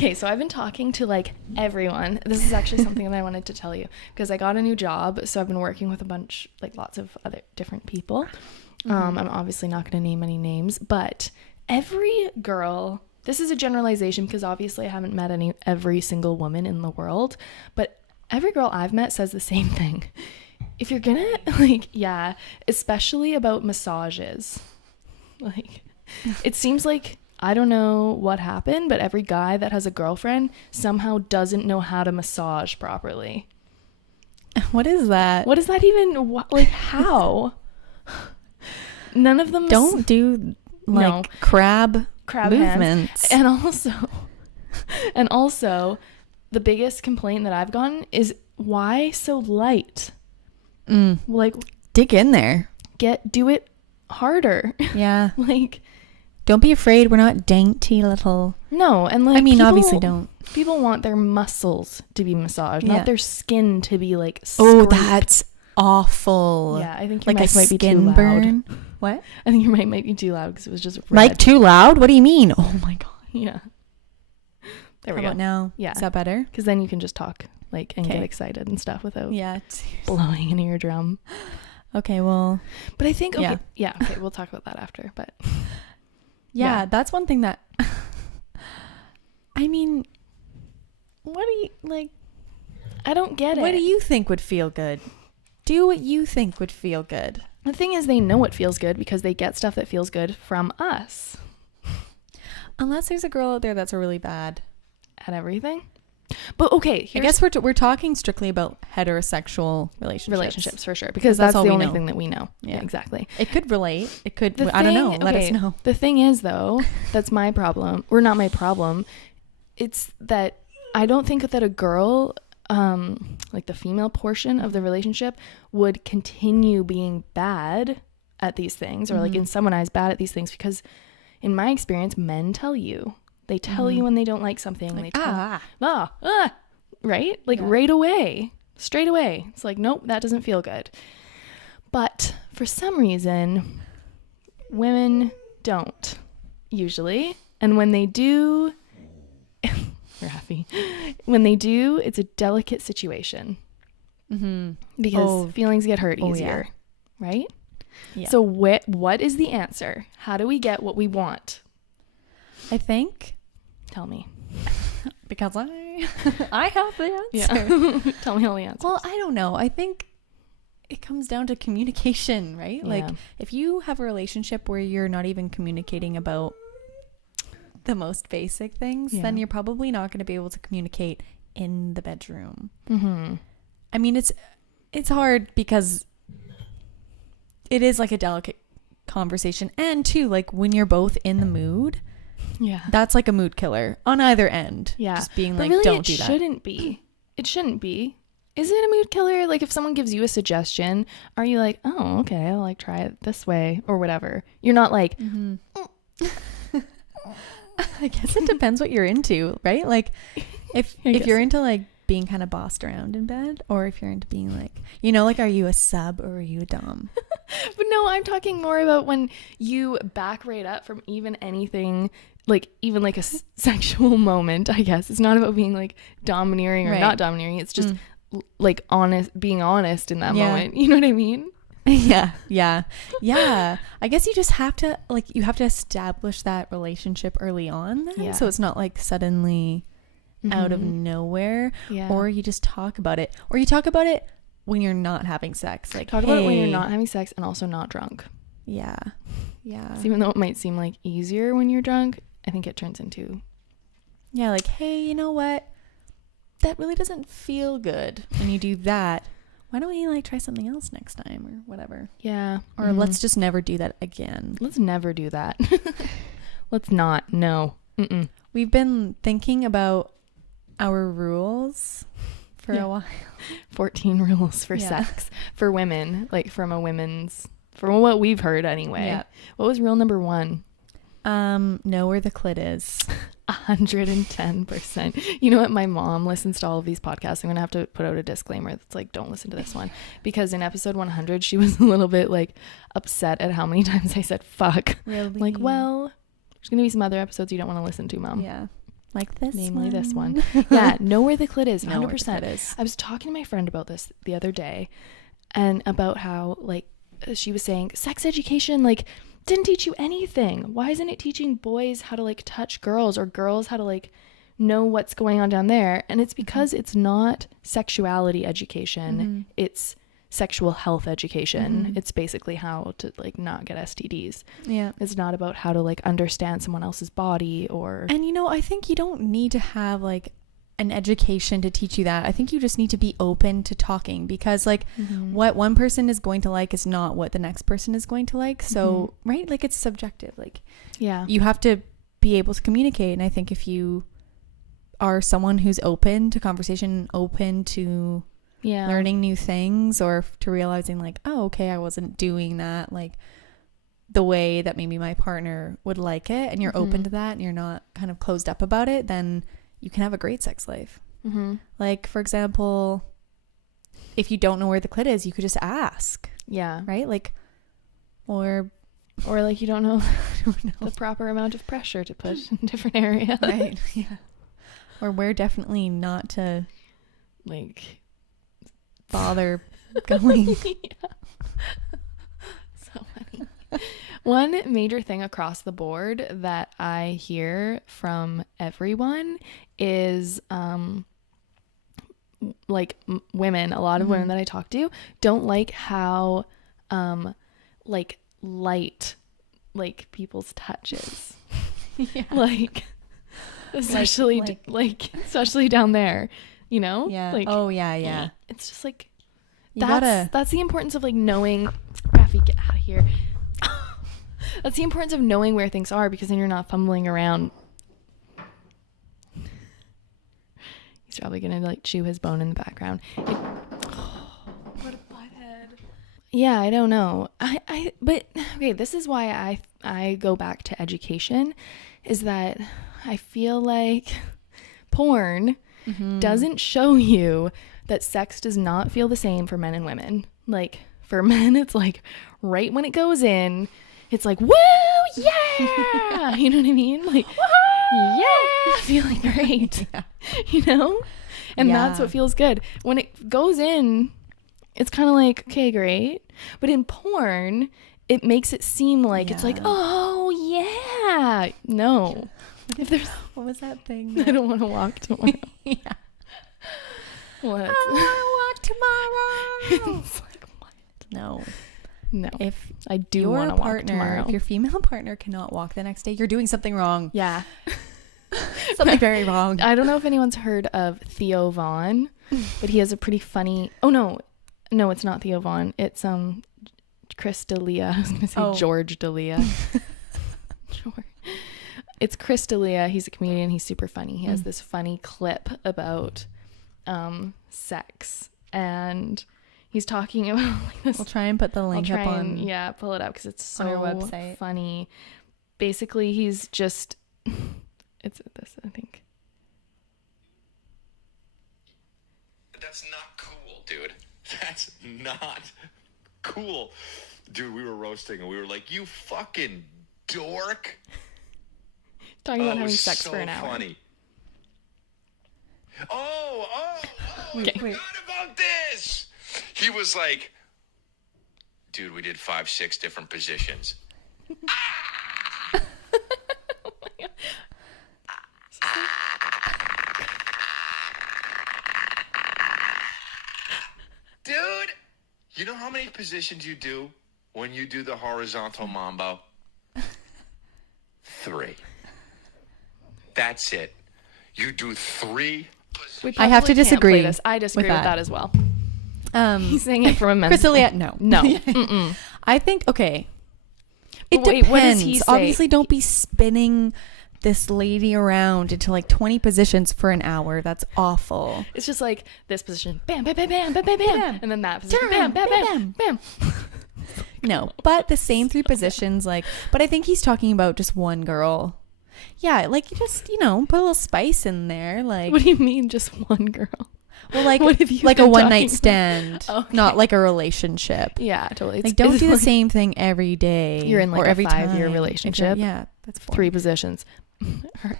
Okay, so I've been talking to like everyone. This is actually something that I wanted to tell you because I got a new job. So I've been working with lots of other different people. I'm obviously not going to name any names, but every girl, this is a generalization because obviously I haven't met every single woman in the world, but every girl I've met says the same thing. If you're gonna especially about massages, like it seems like, I don't know what happened, but every guy that has a girlfriend somehow doesn't know how to massage properly. What is that? What is that even? Like, how? None of them don't do crab movements. Hands. And also, the biggest complaint that I've gotten is, why so light? Like, dig in there. Do it harder. Yeah. Like, don't be afraid. We're not dainty little. No, and like, I mean, obviously don't. People want their muscles to be massaged, not their skin to be like scraped. Oh, that's awful. Yeah, I think your like mic might be too loud. Burn. What? I think your mic might be too loud because it was just red. Mic too loud? What do you mean? Oh my god. Yeah. There we go. Now? Yeah. Is that better? Because then you can just talk and get excited and stuff without blowing an eardrum. Okay, well. But I think, okay, we'll talk about that after. But yeah, that's one thing that, I mean, what do you, like, I don't get it. What do you think would feel good? Do what you think would feel good. The thing is, they know what feels good because they get stuff that feels good from us. Unless there's a girl out there that's really bad at everything. But okay, I guess we're talking strictly about heterosexual relationships for sure, because that's the only thing that we know. Yeah, exactly. It could relate. It could. I don't know. Let us know. The thing is, though, that's my problem, or not my problem. It's that I don't think that a girl, like the female portion of the relationship, would continue being bad at these things, or like in someone's eyes bad at these things, because in my experience, men tell you. They tell you when they don't like something. Like, they tell, right? Like right away, straight away. It's like, nope, that doesn't feel good. But for some reason, women don't usually. And when they do, Rafi, when they do, it's a delicate situation. Because feelings get hurt easier, right? Yeah. So what is the answer? How do we get what we want? I think. Tell me. Because I have the answer. Yeah. Tell me all the answers. Well, I don't know. I think it comes down to communication, right? Yeah. Like, if you have a relationship where you're not even communicating about the most basic things, then you're probably not going to be able to communicate in the bedroom. I mean, it's hard because it is like a delicate conversation. And too, like, when you're both in the mood, that's like a mood killer on either end. Yeah. Just being like, really, don't do that. It shouldn't be. Is it a mood killer? Like, if someone gives you a suggestion, are you like, oh, okay, I'll like try it this way or whatever? You're not like, I guess it depends what you're into, right? Like, if you're into like being kind of bossed around in bed, or if you're into being like, like, are you a sub or are you a dom? But no, I'm talking more about when you back right up from even anything, like even like a sexual moment, I guess. It's not about being like domineering or not domineering. It's just like being honest in that moment. You know what I mean? Yeah. I guess you just have to establish that relationship early on then, so it's not like suddenly out of nowhere, or you just talk about it, or you talk about it when you're not having sex. Like, talk about it when you're not having sex and also not drunk. Yeah. So even though it might seem like easier when you're drunk, I think it turns into like, hey, you know what, that really doesn't feel good when you do that. Why don't we like try something else next time or whatever? Yeah. Or let's just never do that again. Let's never do that. Let's not. No. We've been thinking about our rules for a while. 14 rules for sex for women, like from what we've heard anyway. Yeah. What was rule number 1? Know where the clit is. 110%. You know what? My mom listens to all of these podcasts. I'm gonna have to put out a disclaimer that's like, don't listen to this one, because in episode 100 she was a little bit like upset at how many times I said fuck. Really? Like, well, there's gonna be some other episodes you don't want to listen to, Mom. Yeah. Like this namely one. this one. Yeah, know where the clit is. 100%. Know where the clit is. I was talking to my friend about this the other day, and about how, like, she was saying sex education, like, didn't teach you anything. Why isn't it teaching boys how to, like, touch girls, or girls how to, like, know what's going on down there? And it's because it's not sexuality education. It's sexual health education. It's basically how to, like, not get STDs. Yeah. It's not about how to, like, understand someone else's body or... And, you know, I think you don't need to have, like, an education to teach you that. I think you just need to be open to talking, because, like, what one person is going to like is not what the next person is going to like. So, right? Like, it's subjective. Like, yeah, you have to be able to communicate. And I think if you are someone who's open to conversation, open to learning new things, or to realizing, like, oh, okay, I wasn't doing that, like, the way that maybe my partner would like it, and you're open to that, and you're not kind of closed up about it, then you can have a great sex life. Like, for example, if you don't know where the clit is, you could just ask. Yeah. Right? Like, or like, you don't know the proper amount of pressure to put in different areas. Right. Yeah. Or where definitely not to, like, bother going. So funny. One major thing across the board that I hear from everyone is like, women, a lot of women that I talk to don't like how like, light, like, people's touches. Yeah. Like, especially especially down there, you know? Yeah. Like, oh yeah, yeah. It's just like, You that's the importance of, like, knowing. Rafi, get out of here. That's the importance of knowing where things are, because then you're not fumbling around. He's probably gonna, like, chew his bone in the background. What a butthead. Yeah, I don't know. But okay, this is why I go back to education, is that I feel like porn doesn't show you that sex does not feel the same for men and women. Like, for men, it's like right when it goes in, it's like, woo, yeah! You know what I mean? Like, yeah, feeling great. Yeah. You know? And that's what feels good. When it goes in, it's kind of like, okay, great. But in porn, it makes it seem like it's like, oh, yeah. No. If there's... What was that thing? I don't want to walk tomorrow. Yeah. What? I want to walk tomorrow. It's like, what? No. If I do want to walk tomorrow. If your female partner cannot walk the next day, you're doing something wrong. Yeah. Something very wrong. I don't know if anyone's heard of Theo Vaughn, but he has a pretty funny... Oh, no, it's not Theo Vaughn. It's Chris D'Elia. I was going to say George D'Elia. It's Chris D'Elia. He's a comedian. He's super funny. He has this funny clip about sex, and he's talking about, like, this. We'll try and put the link up on... Yeah, pull it up, because it's so on our website. Funny. Basically, he's just... It's this, I think. That's not cool, dude. That's not cool. Dude, we were roasting and we were like, you fucking dork. Talking about having sex so for an hour. Funny. Oh, Okay. I forgot about this. He was like, dude, we did 5-6 different positions. Dude, you know how many positions you do when you do the horizontal mambo? 3. That's it. You do 3. I have to disagree. I disagree with that as well. He's saying it from a men's... Chris D'Elia, no. I think, okay. It Wait, depends. what does he say? Obviously, don't be spinning this lady around into like 20 positions for an hour. That's awful. It's just like this position, bam, bam, bam, bam, bam, bam, bam, and then that position, bam, bam, bam, bam. No, but the same 3 positions, like, but I think he's talking about just one girl. Yeah, like, you just, put a little spice in there. Like, What do you mean, just one girl? Well, like, What have you like a been one-night talking stand, Okay. not like a relationship. Yeah, totally. Like, don't do the same thing every day. You're in, like, or a every 5-year time. relationship. Yeah, that's 4. 3 positions.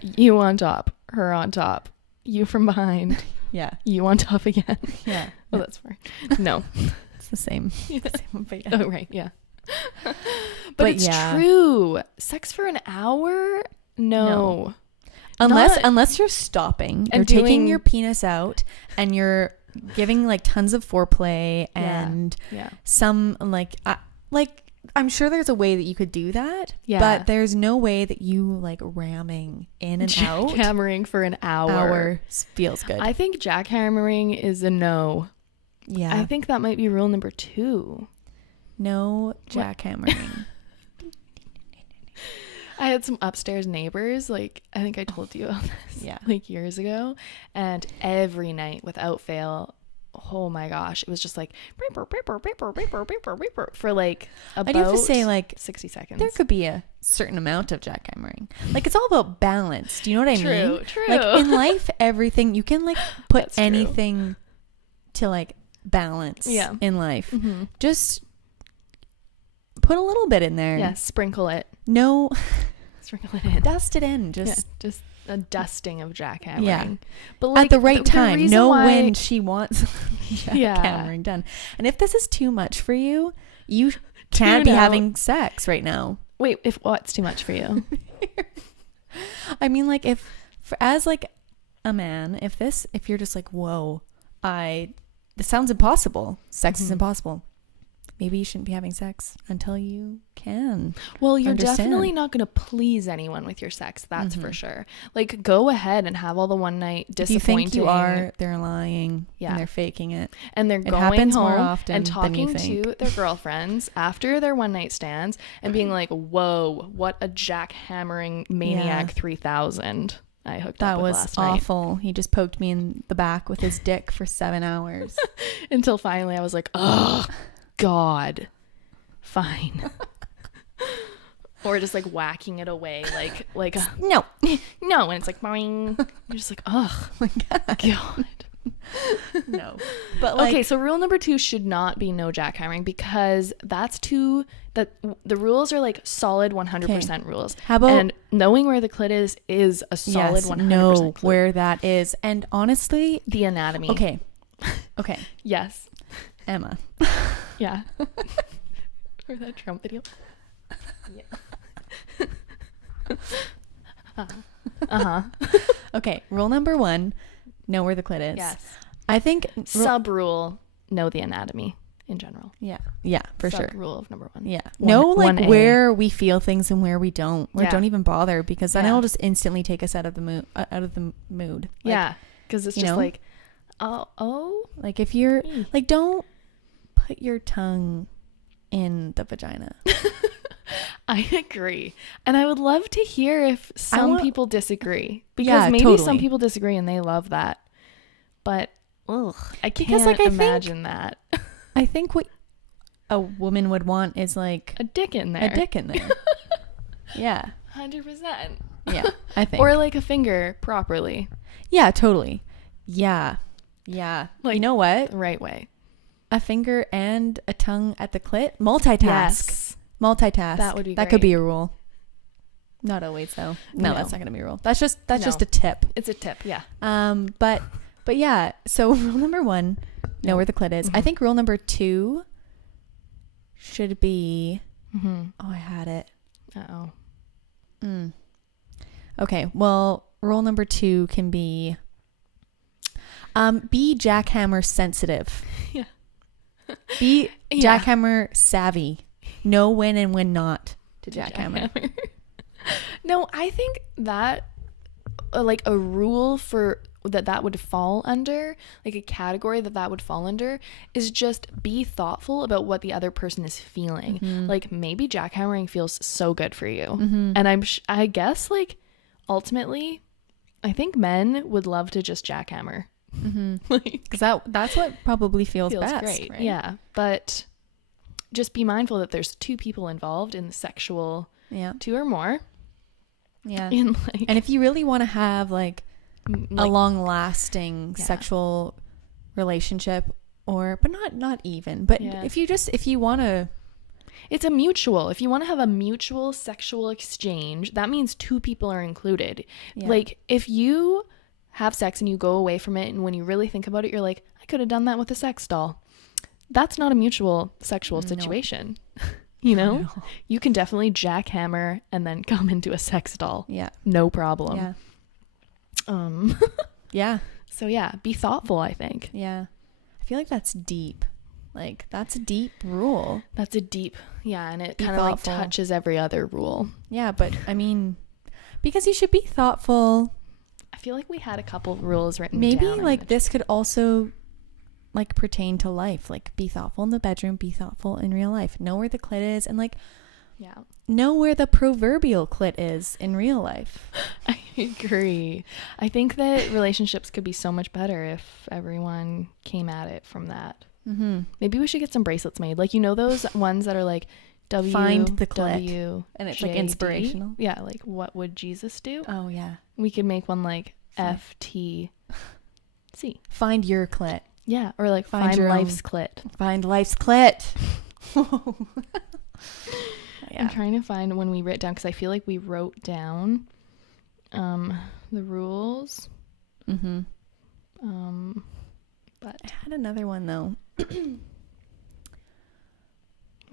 You on top, her on top, you from behind, Yeah. you on top again. Yeah. Oh, that's fair. No. It's the same. Yeah. The same, but yeah. Oh, right. Yeah. but it's yeah. true. Sex for an hour? No. Unless you're stopping, And you're taking doing- your penis out and you're giving like tons of foreplay and some like I'm sure there's a way that you could do that, but there's no way that you like ramming in and out. Jackhammering for an hour feels good. I think jackhammering is a no. Yeah. I think that might be rule number 2. No jackhammering. I had some upstairs neighbors, like I think I told you about this, like years ago, and every night without fail, oh my gosh, it was just like for like about I do have to say, like 60 seconds. There could be a certain amount of jackhammering. Like it's all about balance. Do you know what I mean? True. Like in life, everything you can like put That's true. anything to like balance in life. Mm-hmm. Just put a little bit in there. Yes, sprinkle it. No, Sprinkle it in. dust it in. Just a dusting of jackhammering. Yeah. But like at the right time. reason Know why- when she wants jackhammering done. And if this is too much for you, you can't be out. having sex right now. Wait, if what's too much for you? I mean, like as like a man, if you're just like, whoa, this sounds impossible. Sex is impossible. Maybe you shouldn't be having sex until you can. Well, you're understand. definitely not going to please anyone with your sex. That's for sure. Like, go ahead and have all the one night disappointing. If you think you are, they're lying. Yeah. And they're faking it. And they're It going happens home more often and than talking you think. to their girlfriends after their one night stands and being like, whoa, what a jackhammering maniac 3000 I hooked up That with was last night. awful. He just poked me in the back with his dick for 7 hours. Until finally I was like, oh, God. Fine. Or just like whacking it away like No. no, and it's like boing. You're just like, oh my God. No. But like, Okay, so rule number 2 should not be no jackhammering because the rules are like solid 100% rules. How about- and knowing where the clit is a solid 100% know clue. where that is. And honestly, The anatomy. okay. Yes. Emma. Yeah. For that Trump video. Yeah. Okay, rule number 1, know where the clit is. Yes. I think Sub rule, know the anatomy in general. yeah, for sure. Sub rule of number 1. Yeah. Know like 1A. where we feel things and where we don't. Or Yeah. don't even bother because then Yeah. it'll just instantly take us out of the mood. Like, Yeah, because it's you just know? like, oh, Like if you're like, don't put your tongue in the vagina. I agree. And I would love to hear if some people disagree. Because Yeah, maybe totally. some people disagree and they love that. But I can't like, I think- imagine that. I think what a woman would want is like A dick in there. a dick in there. Yeah. 100%. Yeah. I think. Or like a finger properly. Yeah, totally. Yeah. Yeah. Like, you know what? The right way. A finger and a tongue at the clit. Multitask. Yes. Multitask. That would be That could great. be a rule. Not always though. No, No. that's not gonna be a rule. That's just No. a tip. It's a tip. Yeah. But yeah, so rule number 1, know where the clit is. I think rule number 2 should be oh, I had it. Uh-oh. Okay, well, rule number 2 can be jackhammer sensitive. Yeah. Be Yeah. jackhammer savvy. Know when and when not to jackhammer. No, I think that like a rule for that would fall under, like a category that would fall under, is just be thoughtful about what the other person is feeling. Like maybe jackhammering feels so good for you, and I guess like ultimately, I think men would love to just jackhammer. Like, Because that's what probably feels best. great, right? yeah. But just be mindful that there's 2 people involved in the sexual, Yeah. 2 or more. Yeah. In like, And if you really want to have like a like long-lasting Yeah. sexual relationship, but not even, but Yeah. if you want to It's a mutual. If you want to have a mutual sexual exchange, that means two people are included. Yeah. Like, if you have sex and you go away from it, and when you really think about it, you're like, I could have done that with a sex doll. That's not a mutual sexual situation. You know? You can definitely jackhammer and then come into a sex doll. Yeah. No problem. Yeah. Yeah. So yeah, be thoughtful, I think. Yeah. I feel like that's deep. Like, that's a deep rule. That's a deep, yeah, and it Be kind of like thoughtful. touches every other rule. Yeah, but I mean, because you should be thoughtful. I feel like we had a couple rules written Maybe down. like this could also like pertain to life. Like, be thoughtful in the bedroom, be thoughtful in real life. Know where the clit is, and like, yeah. know where the proverbial clit is in real life. I agree. I think that relationships could be so much better if everyone came at it from that. Mm-hmm. Maybe we should get some bracelets made. Like, you know those ones that are like W Find the clit. W And it's like JD? inspirational. Yeah, like what would Jesus do? Oh yeah. We could make one like FTC. Find your clit. Yeah, or like Find find your life's own. clit. Find life's clit. I'm trying to find when we wrote down, because I feel like we wrote down the rules. Mm-hmm. But I had another one though.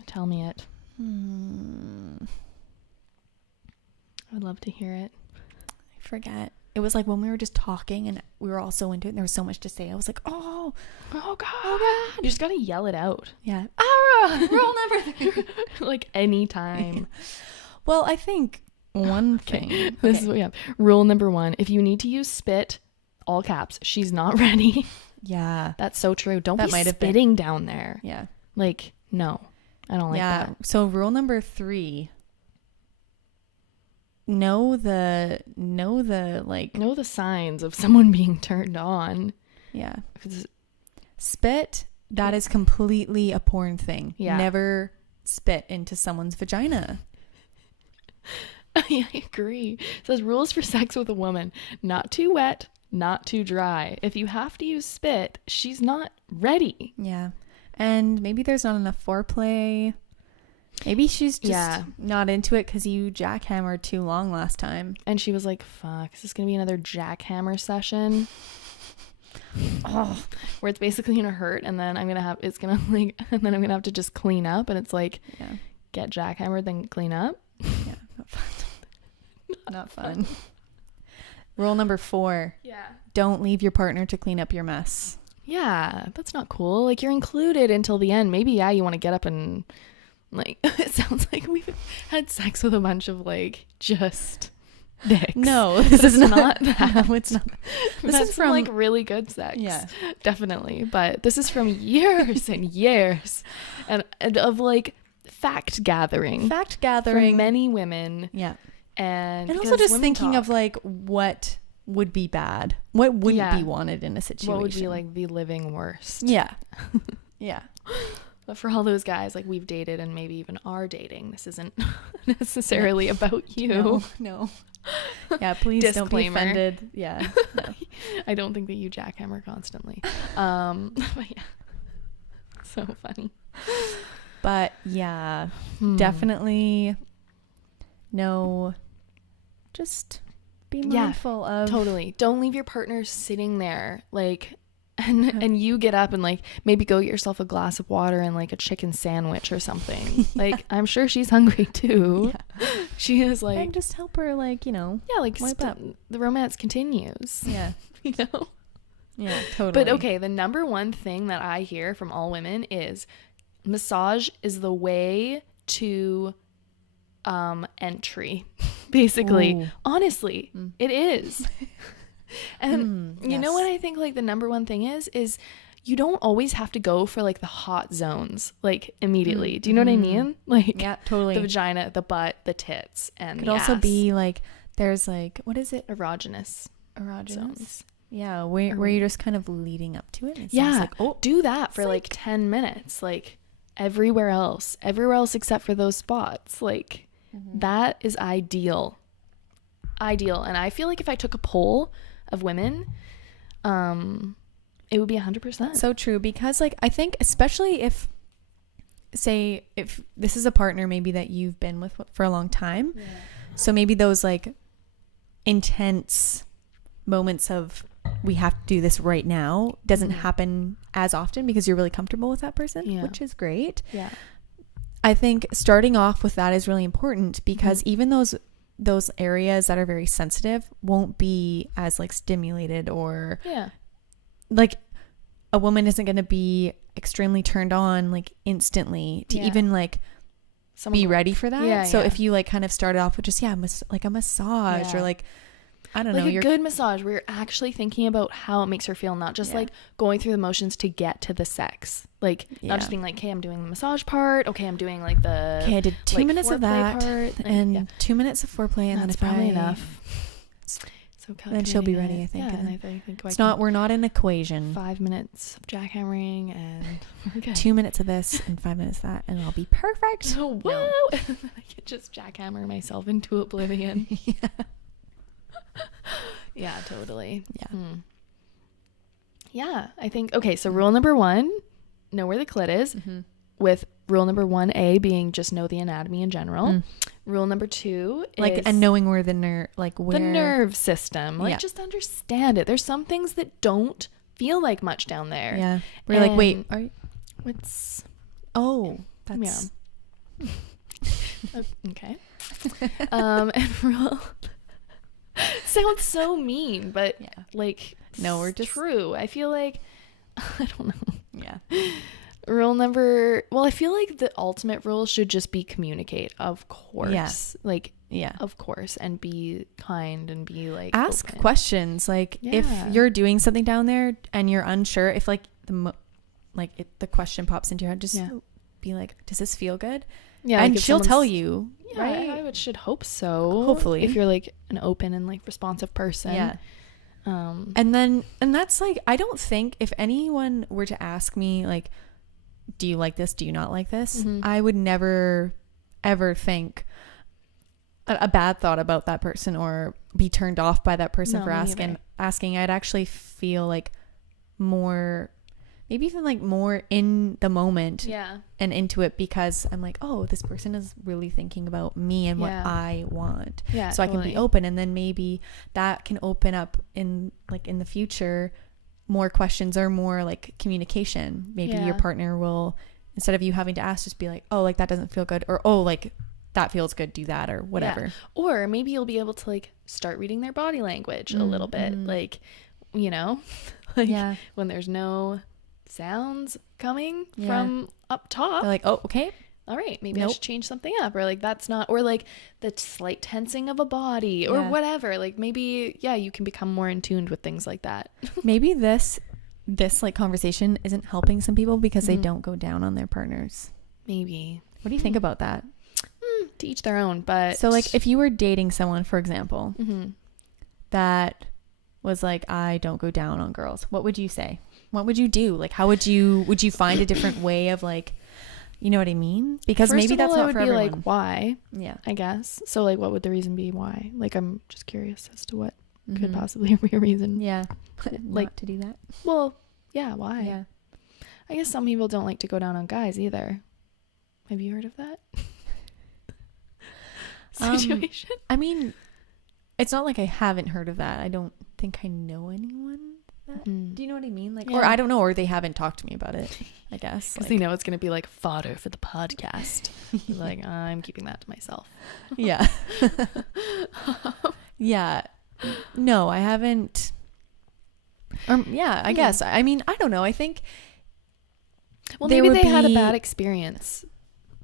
tell me it. I would love to hear it. I forget. It was like when we were just talking and we were all so into it and there was so much to say. I was like, oh God. You just gotta yell it out. Yeah. Rule number like anytime. Well, I think one thing. This is what we have. Rule number 1. If you need to use spit, all caps, she's not ready. Yeah. That's so true. Don't That be might have been- spitting down there. Yeah. Like, no. I don't like that. So rule number 3. Know the signs of someone being turned on. Yeah. 'Cause- Spit, that is completely a porn thing. Yeah. Never spit into someone's vagina. I agree. It says rules for sex with a woman: not too wet, not too dry. If you have to use spit, she's not ready. Yeah. And maybe there's not enough foreplay. Maybe she's just not into it because you jackhammered too long last time. And she was like, fuck, is this going to be another jackhammer session? Oh, where it's basically going to hurt, and then and then I'm going to have to just clean up, and it's like, get jackhammered, then clean up. Yeah, not fun. Not fun. Rule number 4. Yeah. Don't leave your partner to clean up your mess. Yeah, that's not cool. Like, you're included until the end. Maybe, you want to get up and, like, it sounds like we've had sex with a bunch of, like, just dicks. No, this is not that. No, it's not. This That's is from like really good sex. Yeah. Definitely. But this is from years and years and of, like, fact gathering. From many women. Yeah. And also because just women thinking of talk. like what would be bad, what wouldn't be wanted in a situation, What would be like the living worst. Yeah. Yeah. But for all those guys, like, we've dated and maybe even are dating, this isn't necessarily about you. No. Yeah, please don't be offended. Yeah. No. I don't think that you jackhammer constantly. But yeah. So funny. But yeah, definitely no, just be mindful of. Totally. Don't leave your partner sitting there, like, and you get up and, like, maybe go get yourself a glass of water and, like, a chicken sandwich or something. Like, I'm sure she's hungry too. Yeah. She is, like, and just help her, like, like, wipe up. The romance continues. Yeah. Yeah, totally. But okay, the number one thing that I hear from all women is massage is the way to entry. Basically. Ooh. Honestly, it is. And you know yes. what I think, like, the number one thing is you don't always have to go for, like, the hot zones, like, immediately. Do you know what I mean? Like, yeah, totally. the vagina, the butt, the tits, and could the also ass. be like there's like, what is it? erogenous zones. Yeah, where you're just kind of leading up to it. Yeah, like, oh, do that for like 10 minutes, like everywhere else except for those spots. Like, that is ideal. And I feel like if I took a poll of women, it would be 100%. so true, because like I think especially if say if this is a partner maybe that you've been with for a long time. Yeah. So maybe those like intense moments of we have to do this right now doesn't happen as often because you're really comfortable with that person, which is great. Yeah. I think starting off with that is really important because even those areas that are very sensitive won't be as like stimulated or like a woman isn't going to be extremely turned on like instantly to even like be ready for that. So if you like kind of started off with just like a massage or like I don't know, a good massage where you're actually thinking about how it makes her feel, not just like going through the motions to get to the sex. Like not just being like, okay, I'm doing the massage part. Okay, I'm doing like the I did 2 minutes of that part, and 2 minutes of foreplay, and that's then probably enough. So then she'll be ready, I think. Yeah, and I think it's not. We're not an equation. 5 minutes of jackhammering and 2 minutes of this and 5 minutes of that, and I'll be perfect. Oh, whoa! No. I could just jackhammer myself into oblivion. Yeah, totally. Yeah. Yeah, I think, okay, so rule number 1, know where the clit is, with rule number 1A being just know the anatomy in general. Rule number 2 is like, and knowing where the nerve system, like just understand it. There's some things that don't feel like much down there. Yeah. We're like, wait, what's, that's, okay. And rule sounds so mean, but like no, we're just true. I feel like I don't know. Yeah. Rule number, well, I feel like the ultimate rule should just be communicate, of course. Yeah. Like of course, and be kind and be like ask open. Questions. Like if you're doing something down there and you're unsure, if like the question pops into your head, just be like, does this feel good? Yeah, and like she'll tell you. Yeah, right? I should hope so. Hopefully, if you're like an open and like responsive person. Yeah. And that's like, I don't think if anyone were to ask me like, do you like this? Do you not like this? I would never ever think a bad thought about that person or be turned off by that person for asking. I'd actually feel like more, maybe even like more in the moment and into it, because I'm like, oh, this person is really thinking about me and what I want. Yeah, so totally. I can be open, and then maybe that can open up in the future more questions or more like communication. Maybe your partner will, instead of you having to ask, just be like, oh, like that doesn't feel good, or oh, like that feels good, do that, or whatever. Or maybe you'll be able to like start reading their body language a little bit, like, you know, like when there's no sounds coming from up top. They're like, oh, okay, all right, maybe I should change something up, or like that's not, or like the slight tensing of a body or whatever. Like maybe you can become more in tune with things like that. Maybe this like conversation isn't helping some people because they don't go down on their partners. Maybe. What do you think about that? To each their own. But so like if you were dating someone, for example, that was like, I don't go down on girls, what would you say? What would you do? Like, how would you find a different way of like, you know what I mean? Because first maybe that's not for everyone. Like, why? Yeah, I guess. So like, what would the reason be why? Like, I'm just curious as to what could possibly be a reason. Yeah. Like not to do that. Well, yeah. Why? Yeah. I guess some people don't like to go down on guys either. Have you heard of that situation? I mean, it's not like I haven't heard of that. I don't think I know anyone that. Do you know what I mean? Like, or I don't know, or they haven't talked to me about it, I guess. Because they know it's going to be like fodder for the podcast. Like, I'm keeping that to myself. Yeah. Yeah. No, I haven't. I guess. I mean, I don't know. I think. Well, maybe they had a bad experience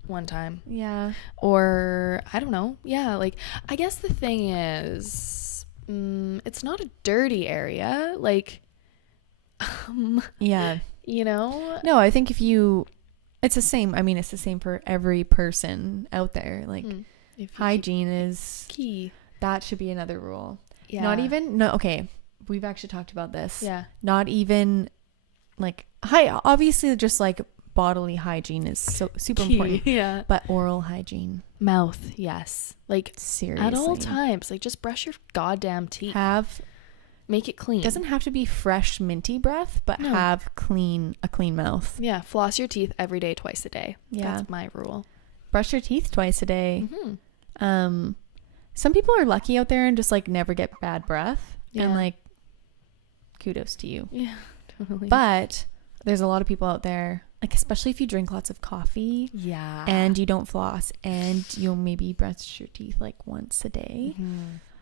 one time. Yeah. Or I don't know. Yeah. Like, I guess the thing is, it's not a dirty area. Like, yeah. You know? No, I think it's the same. I mean, it's the same for every person out there. Like, hygiene is key. That should be another rule. Yeah. Okay. We've actually talked about this. Yeah. Not even like, obviously just like bodily hygiene is so super key. Important. Yeah. But oral hygiene. Mouth. Yes. Like, seriously. At all times. Like, just brush your goddamn teeth. Have Make it clean. Doesn't have to be fresh minty breath, but have a clean mouth. Yeah, floss your teeth every day, twice a day. Yeah. That's my rule. Brush your teeth twice a day. Some people are lucky out there and just like never get bad breath, and like kudos to you. Yeah, totally. But there's a lot of people out there, like especially if you drink lots of coffee, and you don't floss, and you'll maybe brush your teeth like once a day.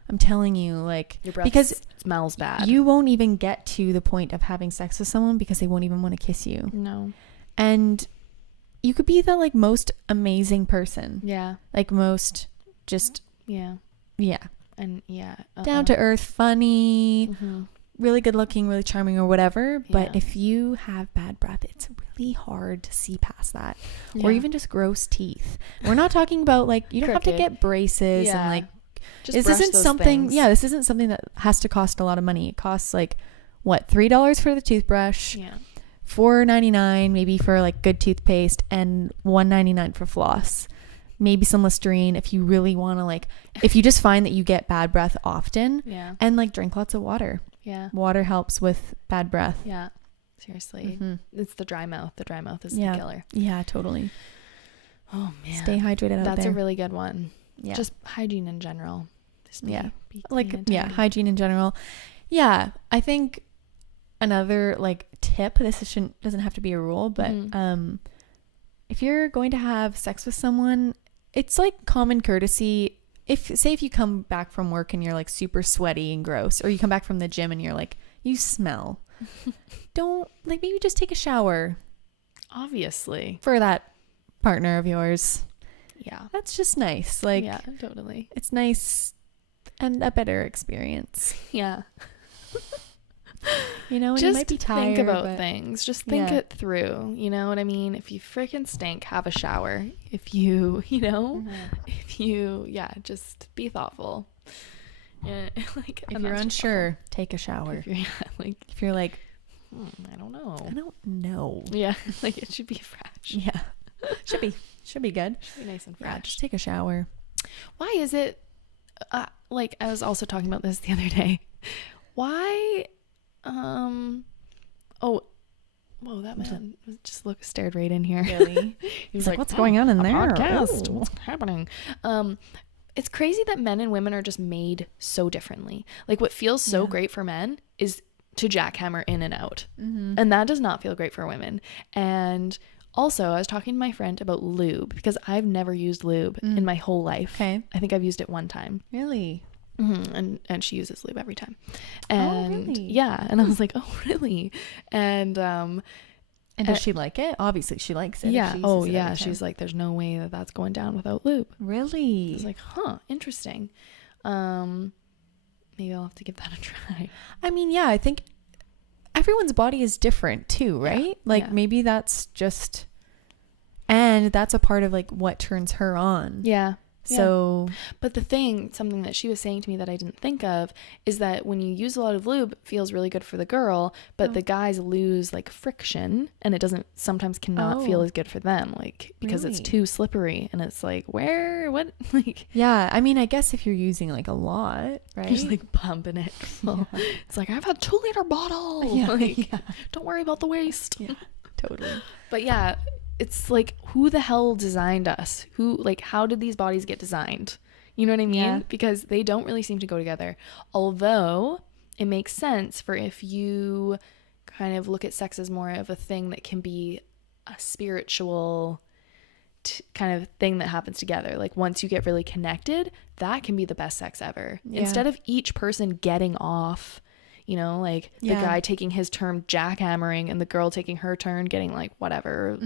I'm telling you, like, your breath because smells bad. You won't even get to the point of having sex with someone because they won't even want to kiss you. No. And you could be the like most amazing person. Yeah. Like most just yeah. And down to earth, funny, really good looking, really charming or whatever. But if you have bad breath, it's really hard to see past that. Or even just gross teeth. We're not talking about like, you don't have to get braces and like, just this isn't something things. This isn't something that has to cost a lot of money. It costs like what, $3 for the toothbrush, $4.99 maybe for like good toothpaste, and $1.99 for floss, maybe some Listerine if you really want to, like, if you just find that you get bad breath often, and like drink lots of water. Water helps with bad breath. Seriously. It's the dry mouth is the killer. Totally. Oh man, stay hydrated out there. That's a really good one. Just hygiene in general. Just be hygiene in general. I think another like tip, doesn't have to be a rule, but if you're going to have sex with someone, it's like common courtesy. If you come back from work and you're like super sweaty and gross, or you come back from the gym and you're like, you smell, don't, like, maybe just take a shower, obviously, for that partner of yours. That's just nice. Like, totally. It's nice and a better experience. You know, just you might be tired, think about things. Just think it through. You know what I mean? If you freaking stink, have a shower. If you, just be thoughtful. Like, if you're unsure, take a shower. If you're like, I don't know. Yeah, like it should be fresh. Yeah, should be good. Should be nice and fresh. Yeah, just take a shower. Why is it? Like I was also talking about this the other day. Why? Whoa, that man just stared right in here. Really? He was like, what's going on in there? Podcast. What's happening? It's crazy that men and women are just made so differently. Like what feels so great for men is to jackhammer in and out. And that does not feel great for women. And also, I was talking to my friend about lube because I've never used lube in my whole life. Okay. I think I've used it one time. Really? And she uses lube every time. And really? Yeah. And I was like, oh, really? And does she like it? Obviously she likes it. Yeah. She's like, there's no way that's going down without lube. Really? I was like, interesting. Maybe I'll have to give that a try. I mean, I think everyone's body is different too, right? Maybe that's just, and that's a part of like what turns her on. So, but something that she was saying to me that I didn't think of is that when you use a lot of lube, it feels really good for the girl, but the guys lose like friction, and it sometimes cannot feel as good for them, like because it's too slippery, and it's like what like. Yeah, I mean, I guess if you're using like a lot, right? Just like pumping it. Well, it's like I have a 2-liter bottle. Don't worry about the waste. Yeah, totally. But yeah. It's like, who the hell designed us? How did these bodies get designed? You know what I mean? Yeah. Because they don't really seem to go together. Although it makes sense for if you kind of look at sex as more of a thing that can be a spiritual kind of thing that happens together. Like once you get really connected, that can be the best sex ever. Yeah. Instead of each person getting off, the guy taking his turn jackhammering and the girl taking her turn getting like whatever,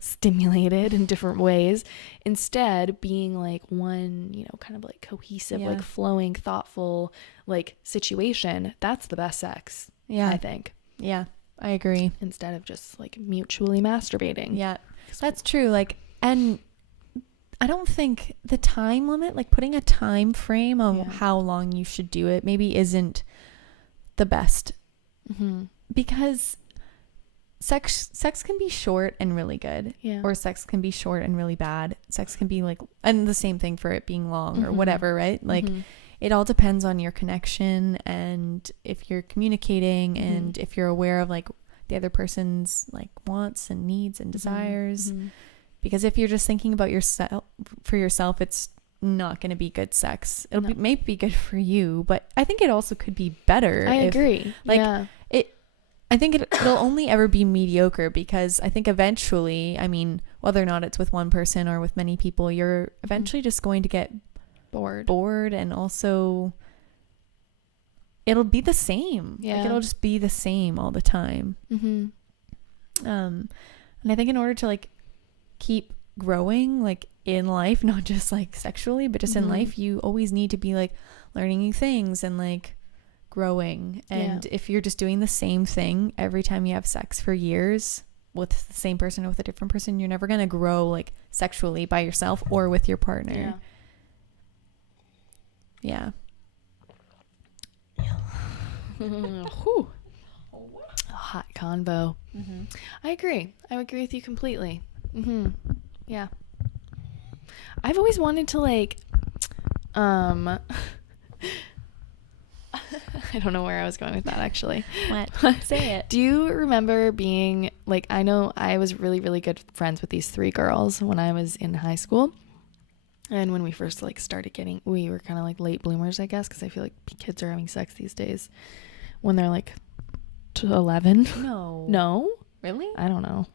stimulated in different ways. Instead, being like one, kind of like cohesive, like flowing, thoughtful, like situation. That's the best sex. Yeah, I think. Yeah, I agree. Instead of just like mutually masturbating. Yeah, that's true. Like, and I don't think the time limit, like putting a time frame on how long you should do it, maybe isn't the best, because sex can be short and really good, or sex can be short and really bad. Sex can be like, and the same thing for it being long or whatever, right? Like it all depends on your connection and if you're communicating and if you're aware of like the other person's like wants and needs and desires. Because if you're just thinking about yourself for yourself, it's not going to be good sex. It'll be, may be good for you, but I think it also could be better. I agree. Like yeah. I think it'll only ever be mediocre, because I think eventually, I mean, whether or not it's with one person or with many people, you're eventually just going to get bored, and also it'll be the same. Yeah. Like, it'll just be the same all the time. And I think in order to like keep growing like in life, not just like sexually, but just in life, you always need to be like learning new things and like growing. And if you're just doing the same thing every time you have sex for years with the same person or with a different person, you're never going to grow like sexually by yourself or with your partner. Yeah. Whew. Hot convo. I agree with you completely. Yeah, I've always wanted to like I don't know where I was going with that, actually. What? Say it. Do you remember being like, I know I was really, really good friends with these 3 girls when I was in high school. And when we first like started getting, we were kind of like late bloomers, I guess, because I feel like kids are having sex these days when they're like 11. No? Really? I don't know.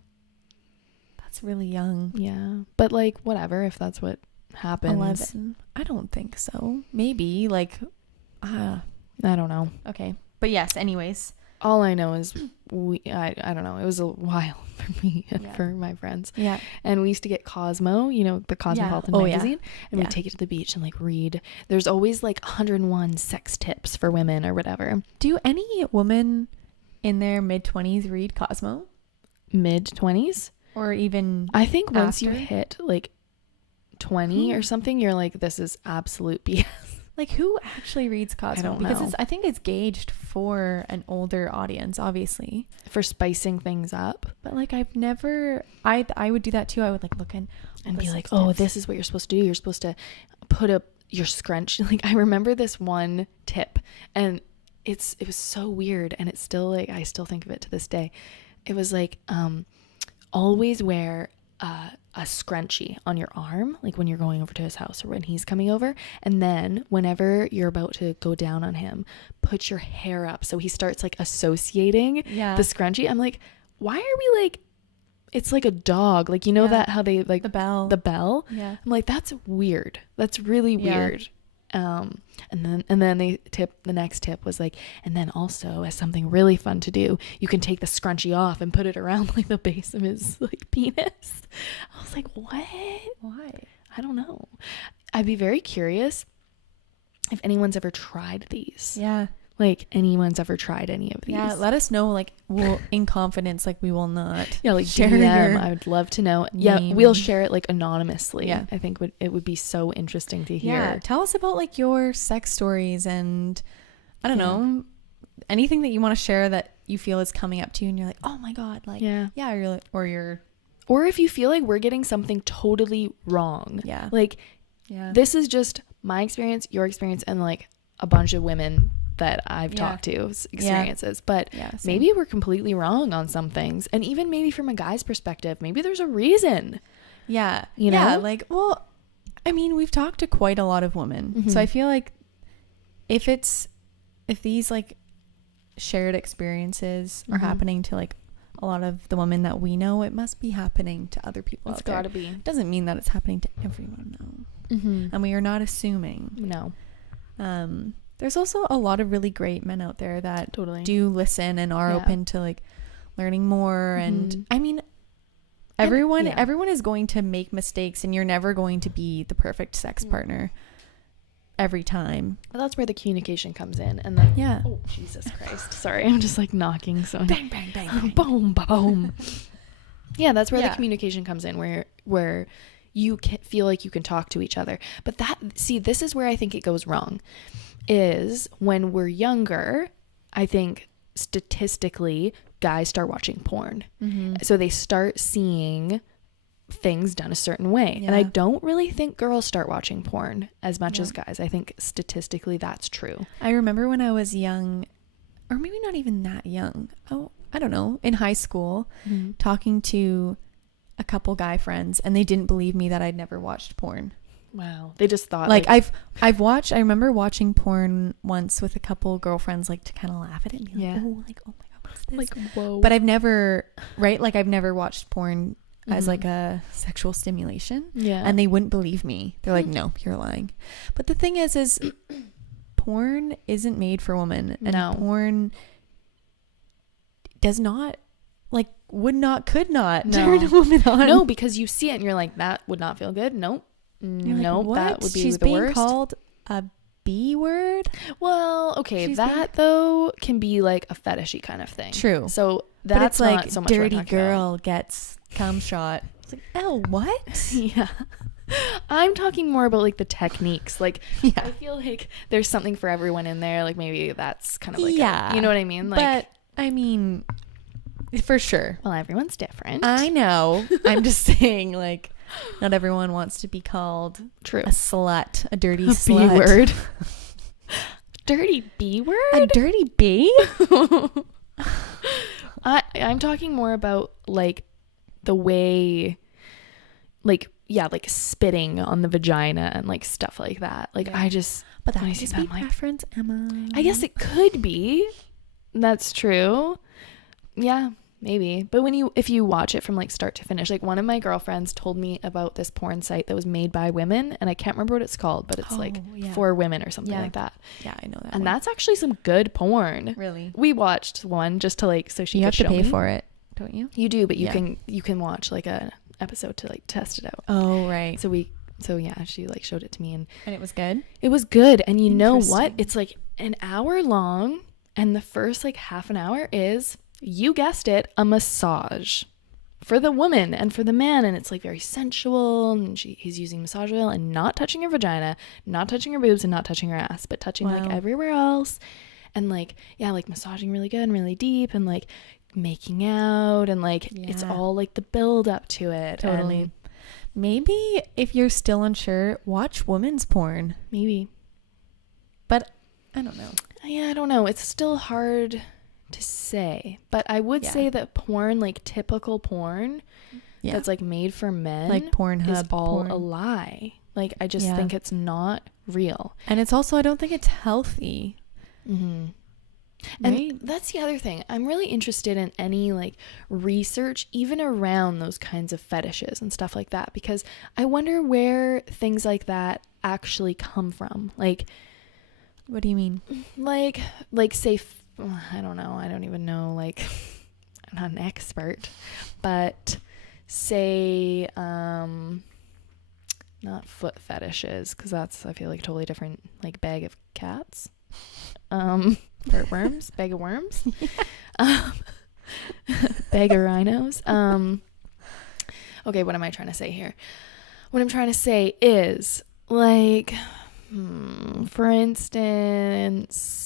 That's really young. Yeah. But like, whatever, if that's what happens. 11. I don't think so. Maybe like, I don't know. okay. But yes, anyways. All I know is I don't know. It was a while for me and for my friends. Yeah. And we used to get Cosmo, you know, the Cosmopolitan magazine. And we'd take it to the beach and like read. There's always like 101 sex tips for women or whatever. Do any woman in their mid-20s read Cosmo? Mid-20s? Or even I think once after? you hit like 20 or something, you're like, this is absolute BS. Like, who actually reads Cosmo? I don't because know. I think it's gauged for an older audience, obviously. For spicing things up. But like, I've never, I would do that too. I would like look in and be like, oh, this is what you're supposed to do. You're supposed to put up your scrunch. Like, I remember this one tip, and it was so weird, and it's still like, I still think of it to this day. It was like, always wear a scrunchie on your arm, like when you're going over to his house or when he's coming over. And then whenever you're about to go down on him, put your hair up so he starts like associating the scrunchie. I'm like, why are we like, it's like a dog, like, you know, that how they like the bell. Yeah. I'm like, that's weird. That's really weird. And then the next tip was like, and then also, as something really fun to do, you can take the scrunchie off and put it around like the base of his like penis. I was like, what? Why? I don't know. I'd be very curious if anyone's ever tried these. Yeah. Like, anyone's ever tried any of these. Yeah, let us know, like, we'll in confidence, like, we will not like share DM. I would love to know. name. Yeah, we'll share it like anonymously. Yeah. I think it would be so interesting to hear. Yeah, tell us about like your sex stories, and I don't know, anything that you want to share that you feel is coming up to you and you're like, oh my god, like or if you feel like we're getting something totally wrong. Like, this is just my experience, your experience, and like a bunch of women that I've talked to experiences, but maybe we're completely wrong on some things. And even maybe from a guy's perspective, maybe there's a reason. You know? Like, well, I mean, we've talked to quite a lot of women, so I feel like if these like shared experiences are happening to like a lot of the women that we know, it must be happening to other people. It's gotta be. It doesn't mean that it's happening to everyone, no. And we are not assuming. No. There's also a lot of really great men out there that do listen and are open to like learning more. And I mean, everyone is going to make mistakes, and you're never going to be the perfect sex partner every time. But that's where the communication comes in. And then oh, Jesus Christ, sorry, I'm just like knocking so bang bang bang, boom boom. Yeah, that's where the communication comes in, where you can feel like you can talk to each other. But this is where I think it goes wrong, is when we're younger. I think statistically guys start watching porn. So they start seeing things done a certain way. Yeah. And I don't really think girls start watching porn as much as guys. I think statistically that's true. I remember when I was young, or maybe not even that young. Oh, I don't know. In high school, talking to a couple guy friends, and they didn't believe me that I'd never watched porn. Wow. They just thought like I've watched, I remember watching porn once with a couple girlfriends, like to kind of laugh at it and be like, oh my God, what's this? like, whoa. But I've never, right? Like I've never watched porn as like a sexual stimulation. Yeah. And they wouldn't believe me. They're like, no, you're lying. But the thing is porn isn't made for women. And porn does not, like, could not turn a woman on. No, because you see it and you're like, that would not feel good. Nope. Nope. Like, that would be She's the being worst. called a B word. Well, okay, though can be like a fetishy kind of thing. True. So but that's it's like not so much dirty girl gets cum shot. It's like, oh, what? Yeah. I'm talking more about like the techniques. Like, I feel like there's something for everyone in there. Like maybe that's kind of like, you know what I mean? Like, but I mean, for sure. Well, everyone's different. I know. I'm just saying, like, not everyone wants to be called a slut, a dirty slut. B word. Dirty B word? A dirty B? I'm talking more about like the way, like, like spitting on the vagina and like stuff like that. Like I just, but that could just be preference, Emma. I guess it could be. That's true. Yeah. Maybe. But if you watch it from like start to finish, like one of my girlfriends told me about this porn site that was made by women, and I can't remember what it's called, but it's for women or something like that. Yeah, I know that. And that's actually some good porn. Really? We watched one just to like, so she you could have to show pay me. for it, don't you? You do, but you can watch like a episode to like test it out. Oh, right. So she like showed it to me, and it was good. It was good. And you know what? It's like an hour long, and the first like half an hour is, you guessed it, a massage for the woman and for the man. And it's like very sensual, and he's using massage oil and not touching her vagina, not touching her boobs, and not touching her ass, but touching like everywhere else. And like, like massaging really good and really deep, and like making out, and like it's all like the build up to it. Totally. And maybe if you're still unsure, watch women's porn. Maybe. But I don't know. Yeah, I don't know. It's still hard to say, but I would say that porn, like typical porn that's like made for men, like Pornhub, is all a lie. Like I just think it's not real, and it's also, I don't think it's healthy. And that's the other thing. I'm really interested in any like research even around those kinds of fetishes and stuff like that, because I wonder where things like that actually come from. Like, what do you mean? Like say, I don't know. I don't even know. Like, I'm not an expert, but say, not foot fetishes, because that's, I feel like, a totally different, like, bag of cats. Or worms, bag of worms. Bag of rhinos. Okay, what am I trying to say here? What I'm trying to say is, like, for instance,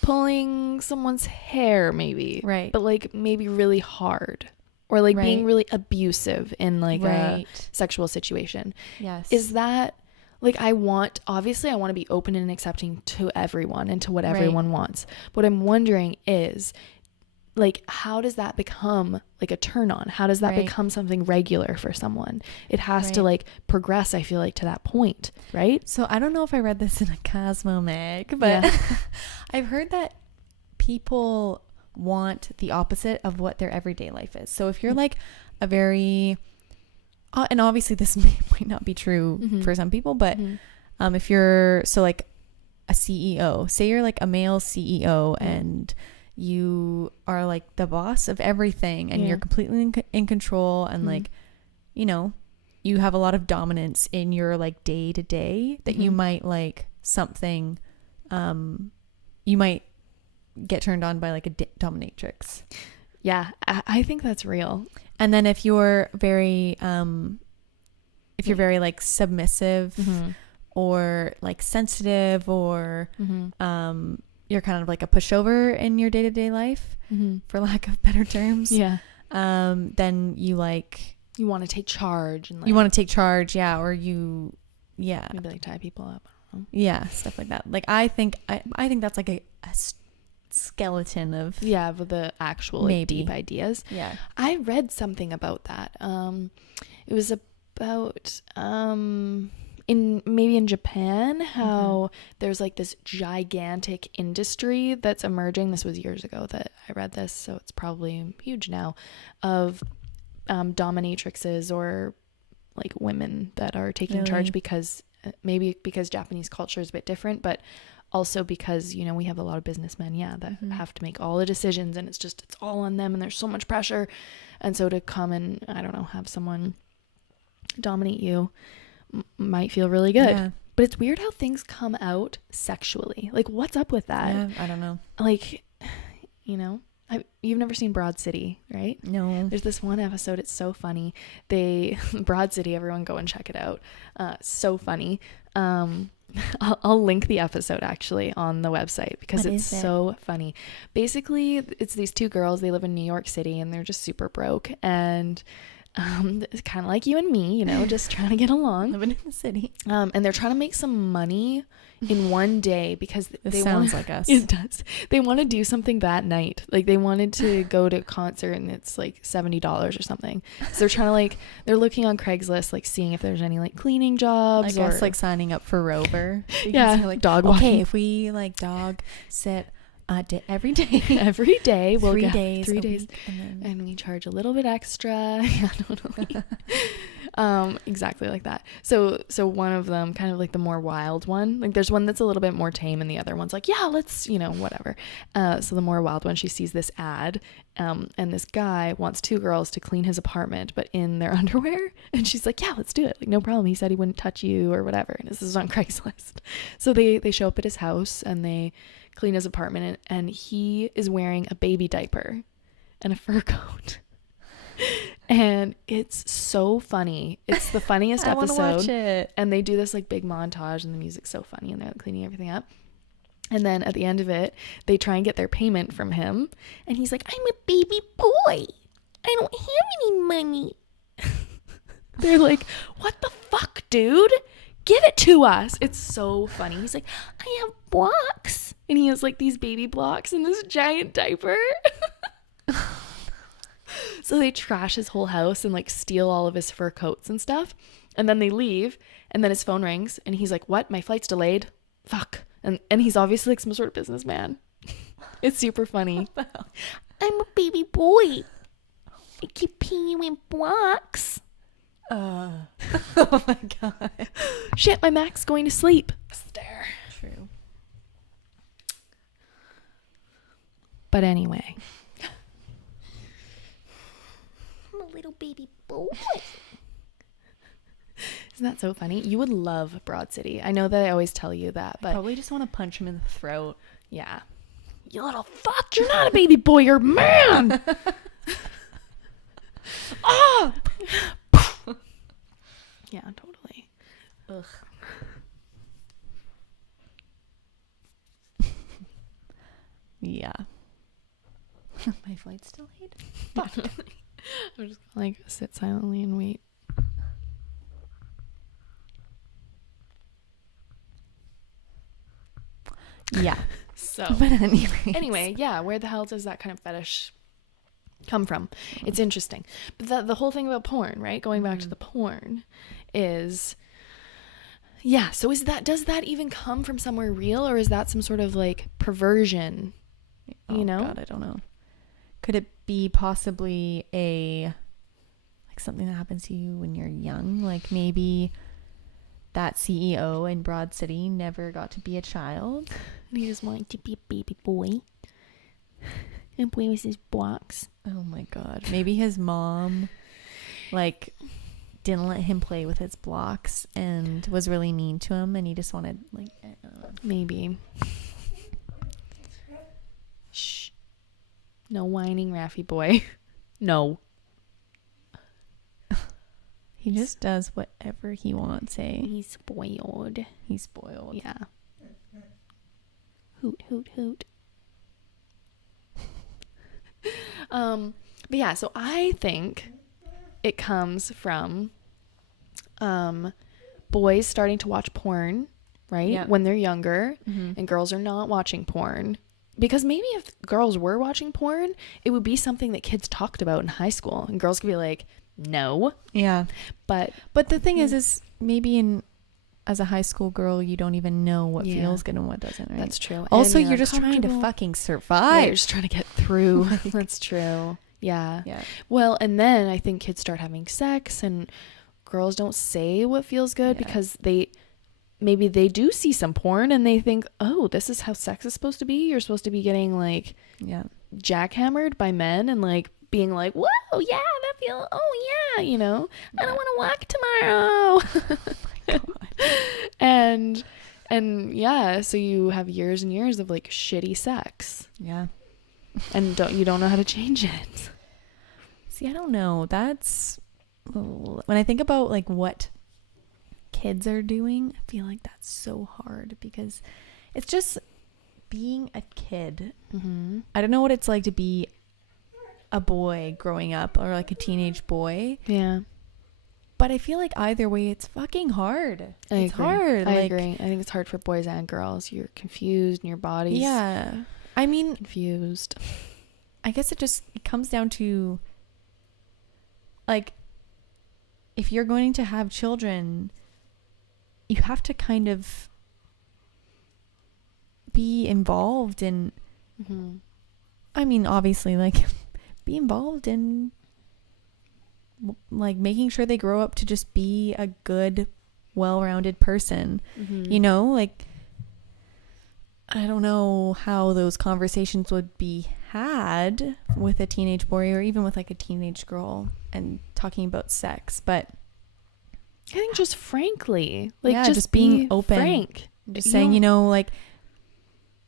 pulling someone's hair, maybe, right, but like maybe really hard, or like being really abusive in like a sexual situation. Yes. Is that like, obviously I want to be open and accepting to everyone and to what everyone wants. What I'm wondering is, like, how does that become like a turn on? How does that become something regular for someone? It has to like progress, I feel like, to that point, right? So I don't know if I read this in a Cosmo mag, but I've heard that people want the opposite of what their everyday life is. So if you're like a very, and obviously this might not be true for some people, but if you're, so like a CEO, say you're like a male CEO and you are like the boss of everything, and you're completely in control, and like, you know, you have a lot of dominance in your like day to day, that you might like something, you might get turned on by like a dominatrix. Yeah, I think that's real. And then if you're very like submissive or like sensitive, or you're kind of like a pushover in your day-to-day life, for lack of better terms, then you like You want to take charge and like, you want to take charge, yeah, or you, yeah, maybe like tie people up. I don't know. Yeah, stuff like that. Like I think that's like a skeleton of with the actual like, deep ideas. Yeah, I read something about that. It was about in Japan how there's like this gigantic industry that's emerging. This was years ago that I read this, so it's probably huge now, of dominatrixes or like women that are taking charge because maybe because Japanese culture is a bit different, but also because, you know, we have a lot of businessmen, that have to make all the decisions, and it's all on them, and there's so much pressure. And so to come and, I don't know, have someone dominate you might feel really good. Yeah. But it's weird how things come out sexually. Like, what's up with that? Yeah, I don't know. Like, you know, you've never seen Broad City, right? No. There's this one episode. It's so funny. Broad City, everyone go and check it out. So funny. I'll link the episode actually on the website because it's so funny. Basically, it's these two girls. They live in New York City and they're just super broke. And it's kind of like you and me, you know, just trying to get along. Living in the city. And they're trying to make some money in one day because they sounds like us. It does. They want to do something that night. Like they wanted to go to a concert and it's like $70 or something. So they're trying to like, they're looking on Craigslist, like seeing if there's any like cleaning jobs. I guess like signing up for Rover. Yeah. Like, dog walking. Okay, if we like dog sit every day. Every day we'll 3 get days. 3 days. And we charge a little bit extra. Yeah, totally. Exactly like that. So one of them, kind of like the more wild one, like there's one that's a little bit more tame and the other one's like, yeah, let's, you know, whatever. So the more wild one, she sees this ad, and this guy wants two girls to clean his apartment, but in their underwear. And she's like, yeah, let's do it. Like, no problem. He said he wouldn't touch you or whatever. And this is on Craigslist. So they show up at his house and they clean his apartment, and he is wearing a baby diaper and a fur coat. And it's so funny. It's the funniest episode. I want to watch it. And they do this like big montage and the music's so funny and they're cleaning everything up. And then at the end of it, they try and get their payment from him. And he's like, I'm a baby boy. I don't have any money. They're like, what the fuck, dude? Give it to us. It's so funny. He's like, I have blocks. And he has like these baby blocks in this giant diaper. So they trash his whole house and like steal all of his fur coats and stuff. And then they leave. And then his phone rings. And he's like, what? My flight's delayed? Fuck. And he's obviously like some sort of businessman. It's super funny. I'm a baby boy. I keep peeing you in blocks. Oh my god. Shit, my Mac's going to sleep. There. True. But anyway. I'm a little baby boy. Isn't that so funny? You would love Broad City. I know that I always tell you that, but I probably just want to punch him in the throat. Yeah. You little fuck, you're not a baby boy, you're a man. Ah! Yeah, totally. Ugh. Yeah. My flight's delayed. Fuck. I'm just gonna like sit silently and wait. Yeah. So, but anyway, yeah, where the hell does that kind of fetish come from? It's interesting. But the whole thing about porn, right? Going back to the porn is, yeah, so does that even come from somewhere real, or is that some sort of like perversion? You know? God, I don't know. Could it be possibly like something that happens to you when you're young? Like maybe that CEO in Broad City never got to be a child. And he just wanted to be a baby boy and play with his blocks. Oh my god. Maybe his mom like didn't let him play with his blocks and was really mean to him, and he just wanted like maybe. Shh. No whining, Raffy boy. No. He just does whatever he wants, eh? He's spoiled. He's spoiled. Yeah. Hoot, hoot, hoot. But yeah, so I think it comes from boys starting to watch porn, right? Yeah. When they're younger, and girls are not watching porn. Because maybe if girls were watching porn, it would be something that kids talked about in high school, and girls could be like, no. Yeah. But the thing is maybe as a high school girl, you don't even know what feels good and what doesn't, right? That's true. Also, And you're just trying to fucking survive. Yeah, you're just trying to get through. That's true. Yeah. Well, and then I think kids start having sex, and girls don't say what feels good because maybe they do see some porn and they think, oh, this is how sex is supposed to be. You're supposed to be getting like jackhammered by men and like being like, whoa, yeah, that feel, oh yeah, you know, I don't want to walk tomorrow. Oh my God. and yeah, so you have years and years of like shitty sex. Yeah. And you don't know how to change it. See, I don't know. That's when I think about like what kids are doing, I feel like that's so hard because it's just being a kid. I don't know what it's like to be a boy growing up or like a teenage boy. Yeah. But I feel like either way, it's fucking hard. It's agree. hard. I like, agree. I think it's hard for boys and girls. You're confused and your body's I mean, confused. I guess it comes down to like, if you're going to have children, you have to kind of be involved in, I mean, obviously, like, be involved in like making sure they grow up to just be a good, well-rounded person. You know, like, I don't know how those conversations would be had with a teenage boy or even with like a teenage girl and talking about sex, but I think just frankly, like, just being open, frank, just saying, you know, like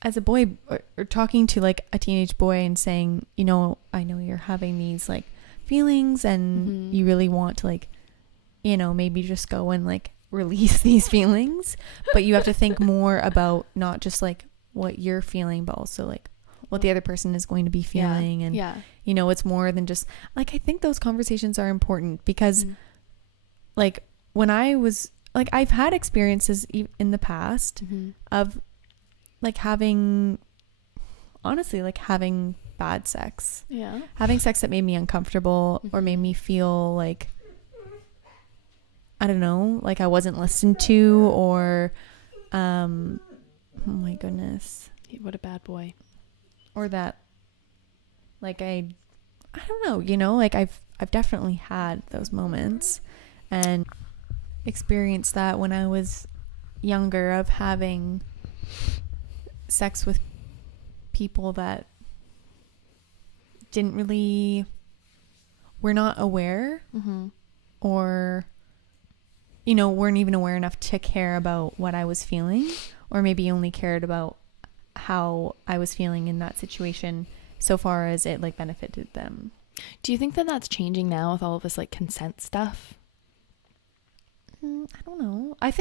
as a boy or talking to like a teenage boy and saying, you know, I know you're having these like feelings and you really want to like, you know, maybe just go and like release these feelings, but you have to think more about not just like what you're feeling, but also like what the other person is going to be feeling. And you know, it's more than just like, I think those conversations are important because like when I was like, I've had experiences in the past of like having bad sex, having sex that made me uncomfortable or made me feel like, I don't know, like I wasn't listened to, or oh my goodness, what a bad boy, or that like I don't know, you know, like I've definitely had those moments and experienced that when I was younger, of having sex with people that didn't really, were not aware or, you know, weren't even aware enough to care about what I was feeling, or maybe only cared about how I was feeling in that situation so far as it like benefited them. Do you think that that's changing now with all of this like consent stuff? I don't know. I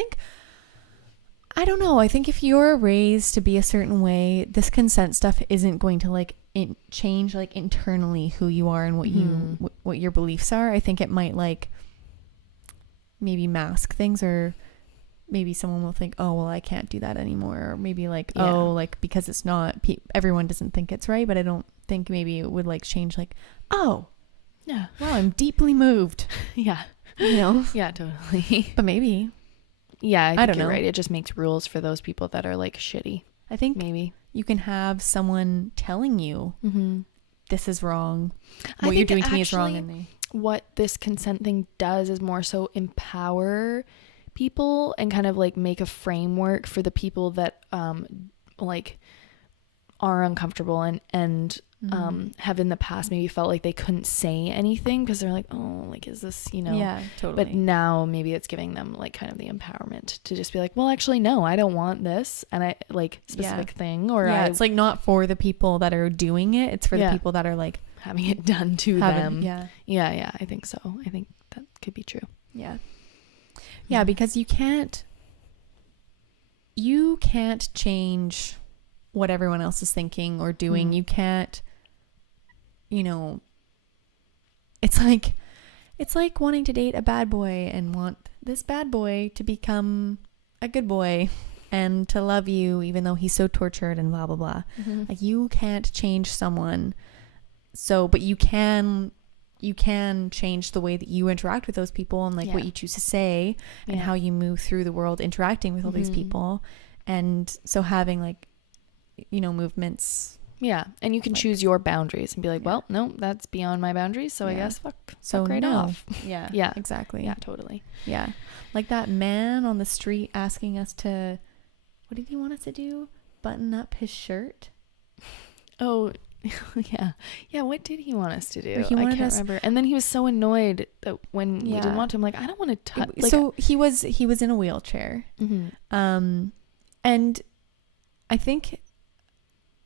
don't know. I think if you're raised to be a certain way, this consent stuff isn't going to like change like internally who you are and what what your beliefs are. I think it might like maybe mask things, or maybe someone will think, oh, well, I can't do that anymore. Or maybe like, oh, like because it's not, everyone doesn't think it's right, but I don't think maybe it would like change like, oh, yeah, well, I'm deeply moved. Yeah. You know? Yeah, totally. But maybe. Yeah, I don't know. You're know. right. It just makes rules for those people that are like shitty. I think maybe you can have someone telling you this is wrong. What you're doing to me is wrong. And what this consent thing does is more so empower people and kind of like make a framework for the people that like are uncomfortable and have in the past maybe felt like they couldn't say anything because they're like, oh, like, is this, you know? Yeah, totally. But now maybe it's giving them like kind of the empowerment to just be like, well, actually, no, I don't want this, and I like specific thing, or it's like not for the people that are doing it, it's for the people that are like having it done to them. Yeah, I think so. I think that could be true. Yeah, because you can't change what everyone else is thinking or doing. You can't, you know, it's like it's like wanting to date a bad boy and want this bad boy to become a good boy and to love you even though he's so tortured and blah blah blah. Like you can't change someone, but you can change the way that you interact with those people and like what you choose to say and how you move through the world interacting with all these people. And so having like, you know, movements. Yeah. And you can choose your boundaries and be like, well, no, that's beyond my boundaries. So I guess fuck right off. Yeah. Yeah. Exactly. Yeah, totally. Yeah. Like that man on the street asking us to, what did he want us to do? Button up his shirt. Oh, yeah. Yeah. What did he want us to do? He I wanted can't remember. And then he was so annoyed that when we didn't want to, I'm like, I don't want to touch. Like, so he was in a wheelchair. And I think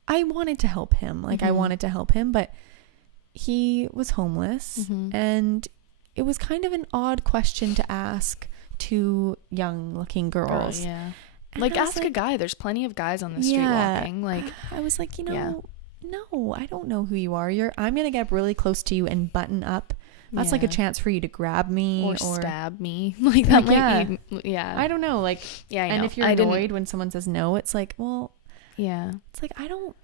I wanted to help him. Like I wanted to help him, but he was homeless and it was kind of an odd question to ask to young looking girls. Yeah. Like ask a guy. There's plenty of guys on the street walking. Like I was like, you know, no, I don't know who you are. I'm going to get up really close to you and button up. That's like a chance for you to grab me or stab me. Like that might be, I don't know. Like, I know. And if you're annoyed when someone says no, it's like, well, it's like, I don't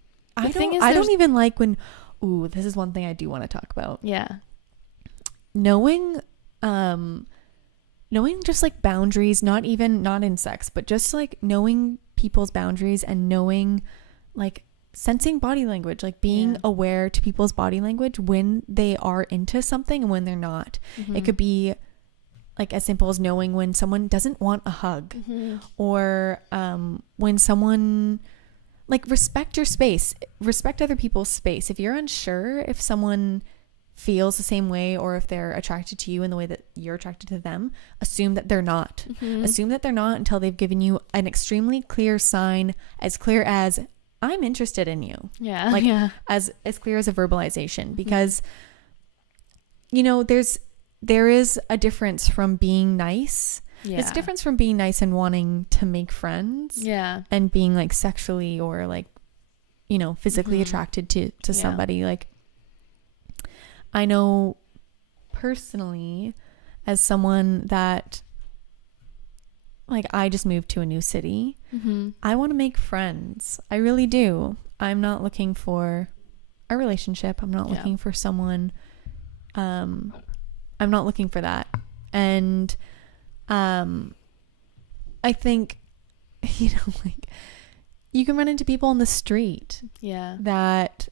even like when, this is one thing I do want to talk about. Yeah. Knowing just like boundaries, not in sex, but just like knowing people's boundaries and knowing like sensing body language, like being aware to people's body language when they are into something and when they're not. It could be like as simple as knowing when someone doesn't want a hug or when someone like respect your space, respect other people's space. If you're unsure if someone feels the same way or if they're attracted to you in the way that you're attracted to them, assume that they're not. Assume that they're not until they've given you an extremely clear sign, as clear as I'm interested in you. Yeah. Like as clear as a verbalization, because you know, there is a difference from being nice. It's a difference from being nice and wanting to make friends. Yeah. And being like sexually or like, you know, physically attracted to somebody. Like I know personally as someone that like I just moved to a new city. I want to make friends. I really do. I'm not looking for a relationship. I'm not looking for someone. I'm not looking for that. And I think, you know, like you can run into people on the street that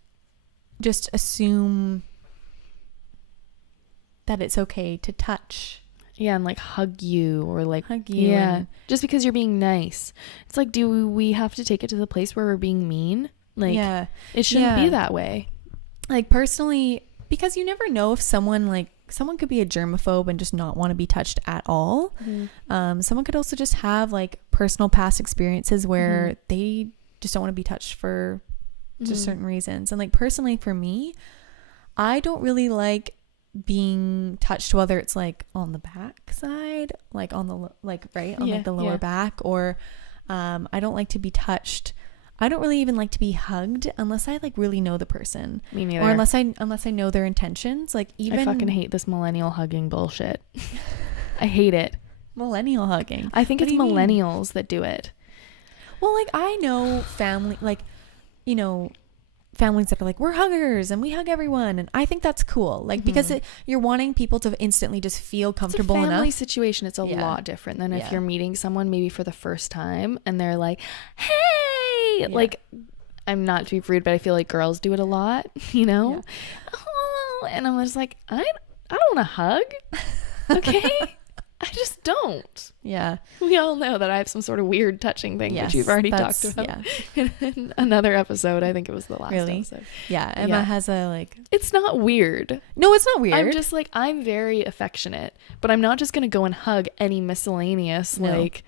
just assume that it's okay to touch. Yeah, and like hug you or like hug you. Yeah, just because you're being nice. It's like, do we have to take it to the place where we're being mean? Like, it shouldn't be that way. Like personally, because you never know if someone could be a germaphobe and just not want to be touched at all. Someone could also just have like personal past experiences where they just don't want to be touched for just certain reasons. And like personally for me, I don't really like being touched, whether it's like on the back side, like on the like the lower back, or I don't like to be touched. I don't really even like to be hugged unless I like really know the person. Me neither. Or unless I know their intentions. Like even I fucking hate this millennial hugging bullshit. I hate it. Millennial hugging. I think it's millennials that do it. Well, like I know family, like, you know, families that are like, we're huggers and we hug everyone, and I think that's cool, like because you're wanting people to instantly just feel comfortable enough. It's a family situation. It's a lot different than if you're meeting someone maybe for the first time and they're like, hey, like, I'm not to be rude, but I feel like girls do it a lot, you know. Oh, and I'm just like, I don't want to hug. Okay. I just don't. Yeah. We all know that I have some sort of weird touching thing, which we've already talked about in another episode. I think it was the last episode. Yeah. Emma has a like... It's not weird. No, it's not weird. I'm just like, I'm very affectionate, but I'm not just going to go and hug any miscellaneous like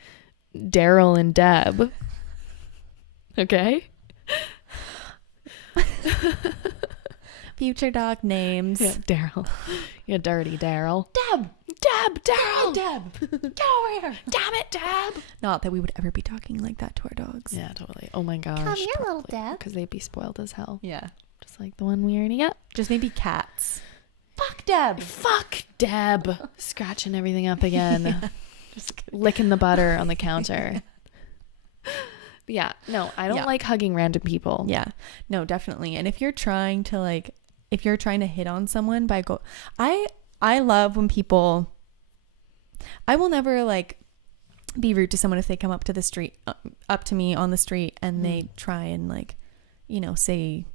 Daryl and Deb. Okay? Future dog names. Yeah, Daryl. You dirty Daryl. Deb, Daryl. Deb. Get over here. Damn it, Deb. Not that we would ever be talking like that to our dogs. Yeah, totally. Oh my gosh. Come here, little Deb. Because they'd be spoiled as hell. Yeah. Just like the one we already got. Just maybe cats. Fuck Deb. Scratching everything up again. Just licking the butter on the counter. But yeah, no, I don't like hugging random people. Yeah, no, definitely. And if you're trying to hit on someone I love when people, I will never like be rude to someone if they come up to me on the street and they try and like, you know, say,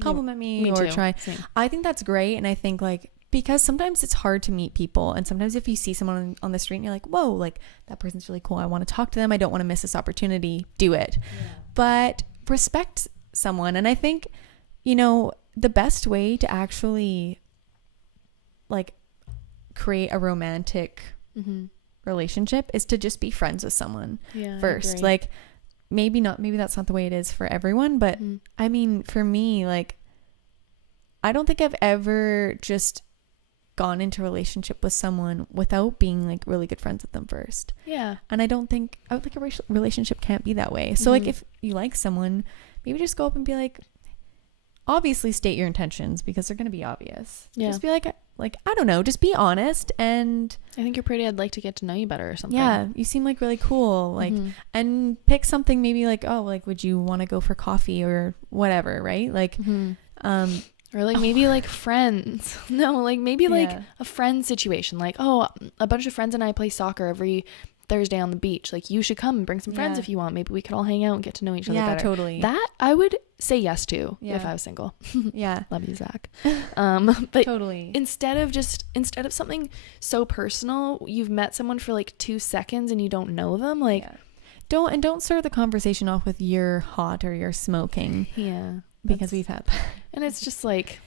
compliment me or try. Same. I think that's great. And I think like, because sometimes it's hard to meet people, and sometimes if you see someone on the street and you're like, whoa, like that person's really cool, I want to talk to them, I don't want to miss this opportunity, do it. But respect someone. And I think, you know, the best way to actually like create a romantic relationship is to just be friends with someone first. Like maybe that's not the way it is for everyone, but I mean, for me, like I don't think I've ever just gone into a relationship with someone without being like really good friends with them first. Yeah. And I don't think a relationship can't be that way. So like if you like someone, maybe just go up and be like, obviously state your intentions because they're going to be obvious. Yeah. Just be like, I don't know, just be honest. And I think you're pretty. I'd like to get to know you better or something. Yeah. You seem like really cool. Like, and pick something maybe like, oh, like, would you want to go for coffee or whatever? Right. Like, or like maybe like friends. No, like maybe like a friend situation. Like, oh, a bunch of friends and I play soccer every Thursday on the beach. Like you should come and bring some friends if you want. Maybe we could all hang out and get to know each other better. Yeah, totally. That I would say yes to if I was single. Yeah. Love you, Zach. But totally. Instead of something so personal, you've met someone for like 2 seconds and you don't know them. Like don't start the conversation off with you're hot or you're smoking. Yeah. Because we've had that. And it's just like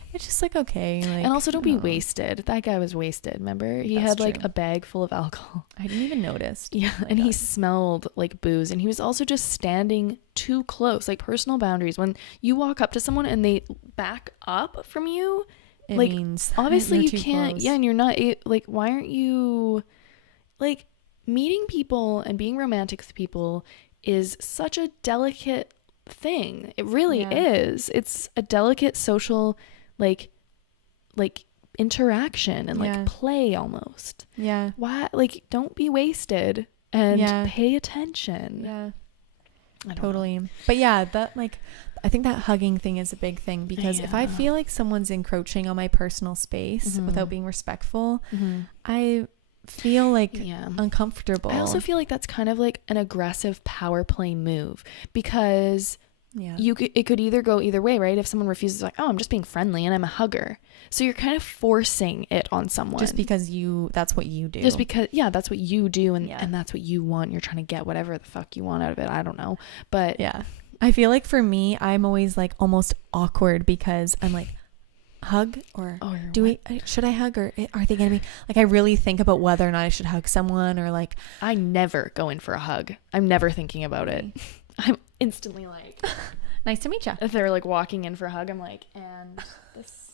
okay, like, and also don't be wasted. That guy was wasted, remember? He had like a bag full of alcohol. I didn't even notice. And he smelled like booze, and he was also just standing too close. Like personal boundaries, when you walk up to someone and they back up from you, it like means obviously you can't close. And you're not like, why aren't you like meeting people and being romantic with people is such a delicate thing. It really is. It's a delicate social like interaction and like play almost. Yeah. Why, like, don't be wasted and pay attention. Yeah. Totally. But yeah, that like I think that hugging thing is a big thing, because if I feel like someone's encroaching on my personal space without being respectful, I feel like uncomfortable. I also feel like that's kind of like an aggressive power play move, because it could either go either way, right? If someone refuses, like, oh, I'm just being friendly and I'm a hugger, so you're kind of forcing it on someone just because that's what you do, just because that's what you do, and that's what you want. You're trying to get whatever the fuck you want out of it. I don't know, but I feel like for me, I'm always like almost awkward, because I'm like, hug or should I hug, or are they gonna be like, I really think about whether or not I should hug someone, or like I never go in for a hug. I'm never thinking about it. I'm instantly like, nice to meet you. If they're like walking in for a hug, I'm like, and this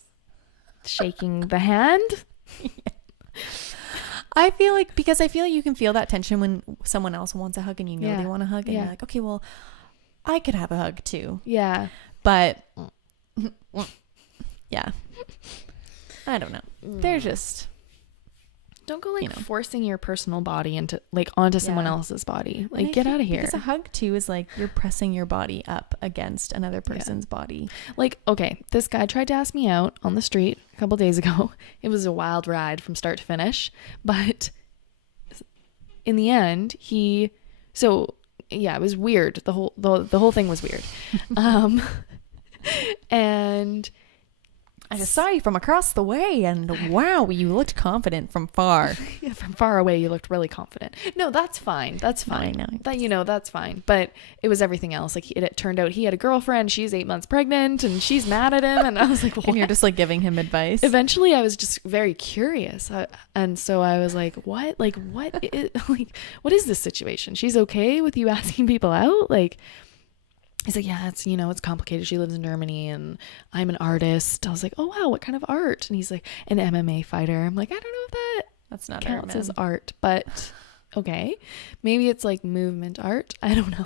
shaking the hand. I feel like you can feel that tension when someone else wants a hug and you know they want a hug, and you're like, okay, well, I could have a hug too. Yeah. But yeah, I don't know. They're just, don't go like forcing your personal body into like onto someone else's body. Like, get out of here. Because a hug too is like you're pressing your body up against another person's body. Like, okay, this guy tried to ask me out on the street a couple days ago. It was a wild ride from start to finish, but in the end, it was weird. The whole thing was weird. And I just saw you from across the way, and wow, you looked confident from far. Yeah, from far away, you looked really confident. No, that's fine. That's fine. That's fine. But it was everything else. Like, it turned out he had a girlfriend. She's 8 months pregnant, and she's mad at him. And I was like, what? And you're just like giving him advice. Eventually, I was just very curious, and so I was like, what? Like, what what is this situation? She's okay with you asking people out? Like, he's like, yeah, it's complicated. She lives in Germany and I'm an artist. I was like, oh wow, what kind of art? And he's like, an MMA fighter. I'm like, I don't know if that's not counts as art, but okay, maybe it's like movement art. I don't know.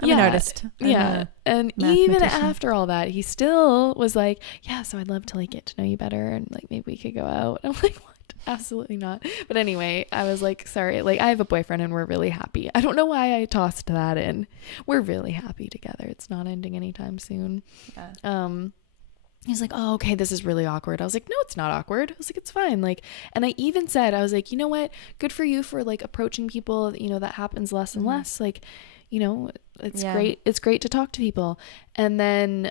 I'm an artist. Yeah. And even after all that, he still was like, yeah, so I'd love to like get to know you better and like maybe we could go out. I'm like, what? Absolutely not. But anyway, I was like, sorry, like I have a boyfriend and we're really happy. I don't know why I tossed that in. We're really happy together. It's not ending anytime soon. Yeah. He's like, oh, okay, this is really awkward. I was like, no, it's not awkward. I was like, it's fine. Like, and I even said, I was like, you know what? Good for you for like approaching people. You know, that happens less and less. Like, you know, it's great. It's great to talk to people. And then,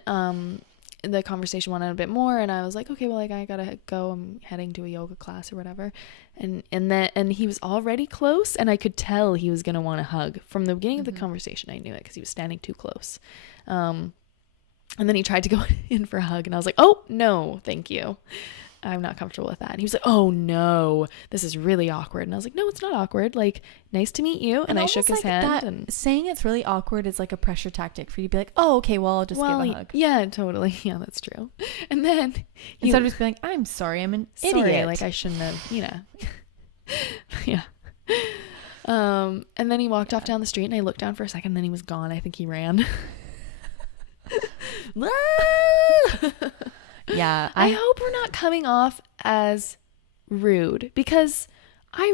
the conversation went on a bit more and I was like, okay, well, like I gotta go, I'm heading to a yoga class or whatever. And he was already close and I could tell he was gonna want a hug from the beginning of the conversation. I knew it because he was standing too close. And then he tried to go in for a hug and I was like, oh no, thank you, I'm not comfortable with that. And he was like, oh no, this is really awkward. And I was like, no, it's not awkward. Like, nice to meet you. And I shook his hand. And saying it's really awkward is like a pressure tactic for you to be like, oh, okay, well, I'll just give a hug. Yeah, totally. Yeah, that's true. And then instead of just being like, I'm sorry, I'm an idiot. Like I shouldn't have, you know. Yeah. And then he walked off down the street and I looked down for a second and then he was gone. I think he ran. Yeah, I hope we're not coming off as rude because I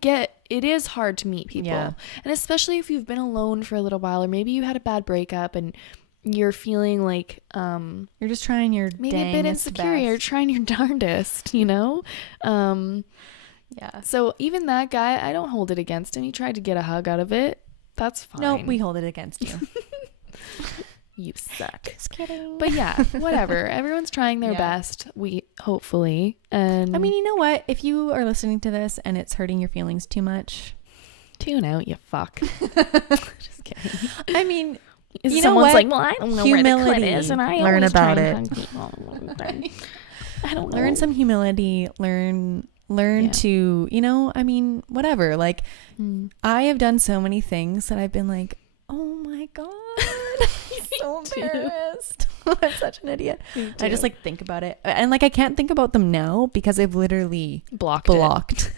get it is hard to meet people. Yeah. And especially if you've been alone for a little while or maybe you had a bad breakup and you're feeling like you're just trying your maybe a bit insecure, you're trying your darndest, you know? Yeah. So even that guy, I don't hold it against him. He tried to get a hug out of it. That's fine. No, we hold it against you. You suck. Just kidding. But yeah, whatever. Everyone's trying their best. We hopefully. And I mean, you know what? If you are listening to this and it's hurting your feelings too much, tune out, you fuck. Just kidding. I mean, you know what? Like, well, I don't know humility, where the clit is, and I learn about it. I don't know. Learn some humility. Learn to, you know, I mean, whatever. Like, I have done so many things that I've been like, oh my god. So embarrassed. I'm such an idiot. I just like think about it and like I can't think about them now because I've literally blocked.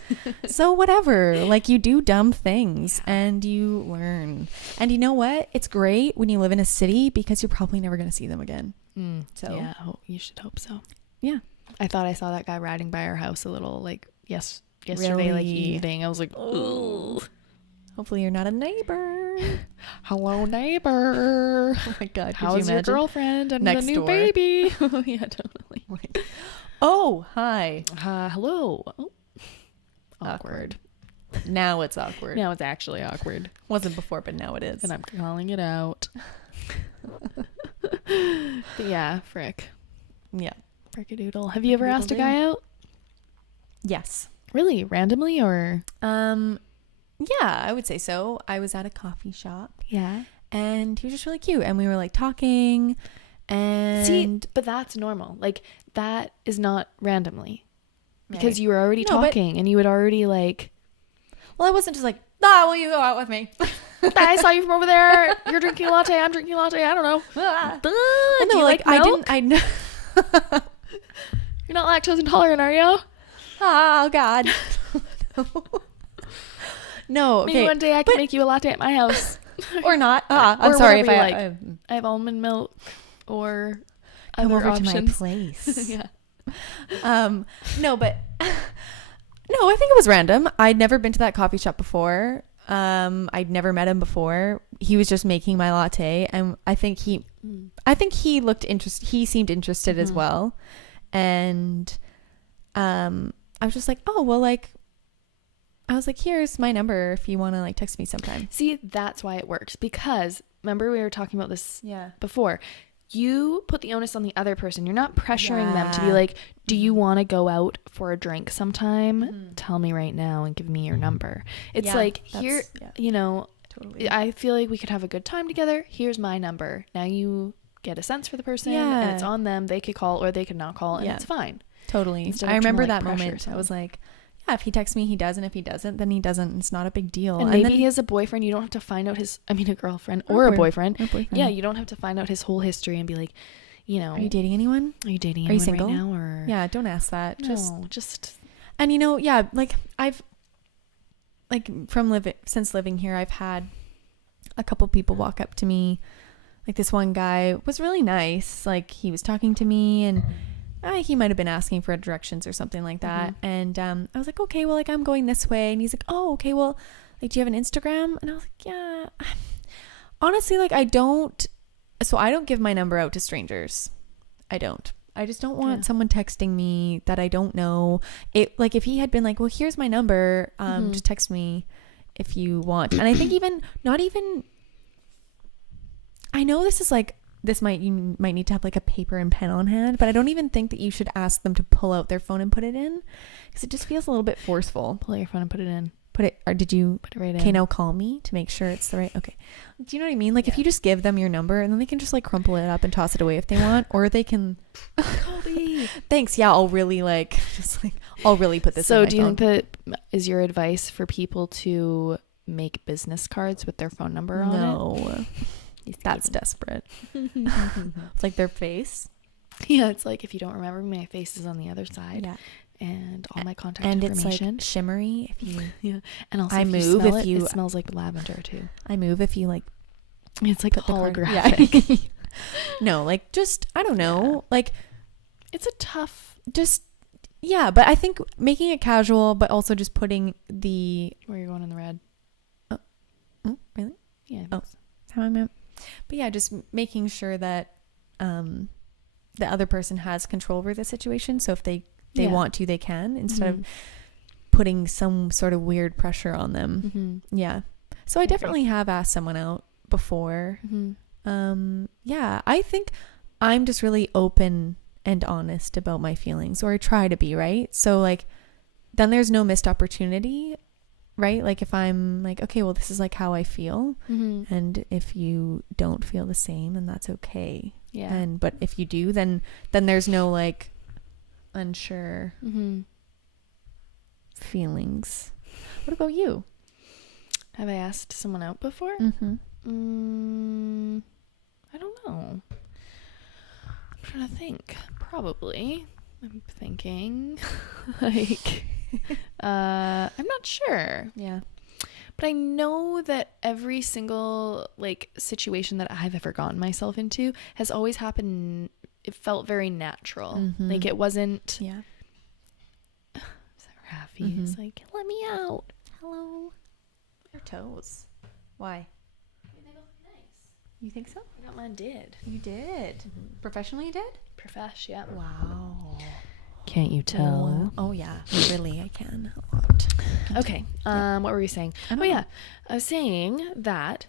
So whatever, like you do dumb things and you learn, and you know what, it's great when you live in a city because you're probably never going to see them again. So yeah, you should hope so. Yeah, I thought I saw that guy riding by our house a little like yesterday really? Like evening. I was like, oh, hopefully you're not a neighbor. Hello, neighbor. Oh my god, how's your girlfriend and next the new door? baby? Yeah, totally. Oh, hi. Hello. Oh. Awkward. Now it's awkward. Now it's actually awkward. Wasn't before, but now it is. And I'm calling it out. But yeah, frick. Yeah. Frickadoodle. Have you ever asked a guy out? Yes. Really? Randomly or? Yeah, I would say so. I was at a coffee shop. Yeah. And he was just really cute. And we were like talking and... See, but that's normal. Like that is not randomly. Because you were already talking and you would already like... Well, I wasn't just like, will you go out with me? I saw you from over there. You're drinking a latte. I'm drinking a latte. I don't know. Do you like milk? I know. You're not lactose intolerant, are you? Oh, God. No, okay. Maybe one day I can make you a latte at my house. Or not. I'm sorry if I have almond milk or come other over options. to my place. Yeah. No, but no, I think it was random. I'd never been to that coffee shop before. I'd never met him before. He was just making my latte, and I think he looked interested. He seemed interested as well, and I was just like, oh well, like. I was like, here's my number if you want to like text me sometime. See, that's why it works. Because remember we were talking about this before. You put the onus on the other person. You're not pressuring them to be like, do you want to go out for a drink sometime? Tell me right now and give me your number. It's like, here, you know, totally. I feel like we could have a good time together. Here's my number. Now you get a sense for the person and it's on them. They could call or they could not call and it's fine. Totally. I remember that moment. I was like, yeah, if he texts me, he does. And if he doesn't, then he doesn't. It's not a big deal. And maybe he has a boyfriend. You don't have to find out a girlfriend or a boyfriend. Yeah, you don't have to find out his whole history and be like, you know. Are you dating anyone? Are you dating anyone? Are you single right now? Or yeah, don't ask that. No, And you know, like I've, like since living here, I've had a couple people walk up to me. Like this one guy was really nice. Like he was talking to me and he might have been asking for directions or something like that. And I was like, okay, well, like I'm going this way. And he's like, oh, okay, well, like, do you have an Instagram? And I was like, yeah. Honestly, like I don't give my number out to strangers. I just don't want someone texting me that I don't know. It, like if he had been like, well, here's my number, just text me if you want. And I think I know this is like, you might need to have like a paper and pen on hand, but I don't even think that you should ask them to pull out their phone and put it in, because it just feels a little bit forceful. Pull out your phone and put it in. Did you put it right in? Okay, now call me to make sure it's the right. Okay. Do you know what I mean? Like if you just give them your number and then they can just like crumple it up and toss it away if they want, or they can call me. Thanks. Yeah. I'll really like, I'll really put this in my So do you phone. think that is your advice for people to make business cards with their phone number on it? No. That's desperate. It's like their face. Yeah. It's like, if you don't remember, my face is on the other side. Yeah. And all my contact and information. It's like shimmery if you and also I if move you smell if you it smells like lavender too. I move if you like it's like put the card- holographic. Yeah. No, like just I don't know, like it's a tough but I think making it casual but also just putting the where you're going in the red. Oh, really? Yeah. Oh, that's how I meant. But yeah, just making sure that the other person has control over the situation, so if they want to, they can, instead of putting some sort of weird pressure on them. Yeah. So I definitely have asked someone out before. Yeah, I think I'm just really open and honest about my feelings, or I try to be, right? So like then there's no missed opportunity, right? Like if I'm like, okay, well, this is like how I feel, and if you don't feel the same, then that's okay. Yeah. But if you do, then there's no like unsure feelings. What about you? Have I asked someone out before? I don't know. I'm trying to think. Probably. I'm thinking like I'm not sure. Yeah. But I know that every single like situation that I've ever gotten myself into has always happened. It felt very natural. Like it wasn't. Yeah. Is that Raffy? It's like, let me out. Hello. Your toes. Why? They both look nice. You think so? I got mine did. You did. Professionally, you did? Profesh, yeah. Wow. Can't you tell? Oh yeah, really, I can a lot. Okay. What were we saying? I don't know. I was saying that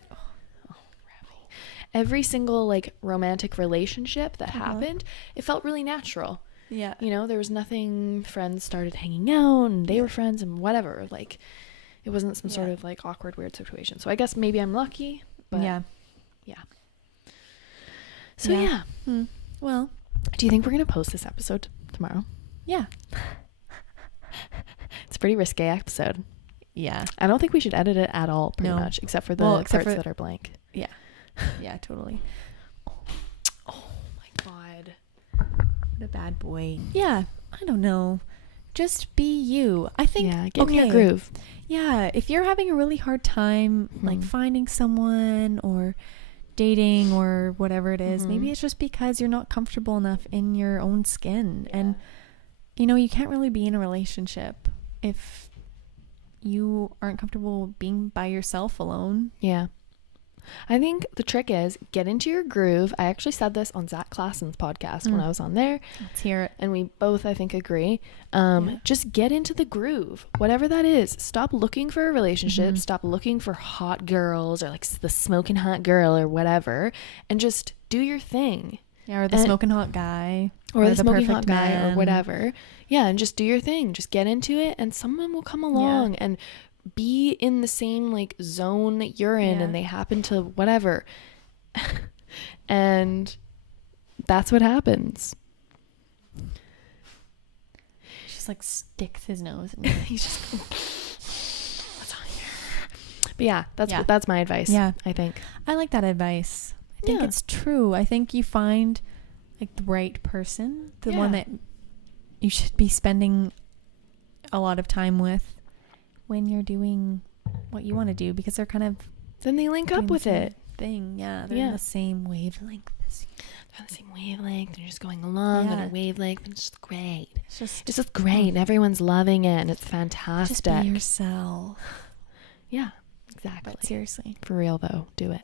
every single like romantic relationship that happened, it felt really natural. Yeah. You know, there was nothing. Friends started hanging out, and they were friends, and whatever. Like, it wasn't some sort of like awkward, weird situation. So I guess maybe I'm lucky. But yeah. So yeah. Well, do you think we're gonna post this episode tomorrow? Yeah. It's a pretty risque episode. Yeah. I don't think we should edit it at all, pretty much, except for the parts that are blank. Yeah. Yeah, totally. Oh my God. What a bad boy. Yeah. I don't know. Just be you. I think. Yeah, get in your groove. Yeah. If you're having a really hard time, like finding someone or dating or whatever it is, maybe it's just because you're not comfortable enough in your own skin. And you know, you can't really be in a relationship if you aren't comfortable being by yourself alone. Yeah. I think the trick is get into your groove. I actually said this on Zach Klassen's podcast when I was on there. Let's hear it. And we both, I think, agree. Just get into the groove, whatever that is. Stop looking for a relationship. Stop looking for hot girls or like the smoking hot girl or whatever, and just do your thing. Yeah, or the smoking hot guy. Or the smoking hot guy or whatever. Yeah, and just do your thing. Just get into it, and someone will come along and be in the same like zone that you're in, and they happen to whatever. And that's what happens. Just like sticks his nose in he's just what's on here? But yeah, that's my advice. Yeah, I think I like that advice. I think it's true. I think you find like the right person, the one that you should be spending a lot of time with when you're doing what you want to do, because they're kind of then they link up with it. Thing, yeah. They're in the same wavelength as you. They're on the same wavelength. They're just going along on a wavelength. And it's just great. It's just great. And everyone's loving it, and it's fantastic. Just be yourself. Yeah, exactly. But seriously. For real, though, do it.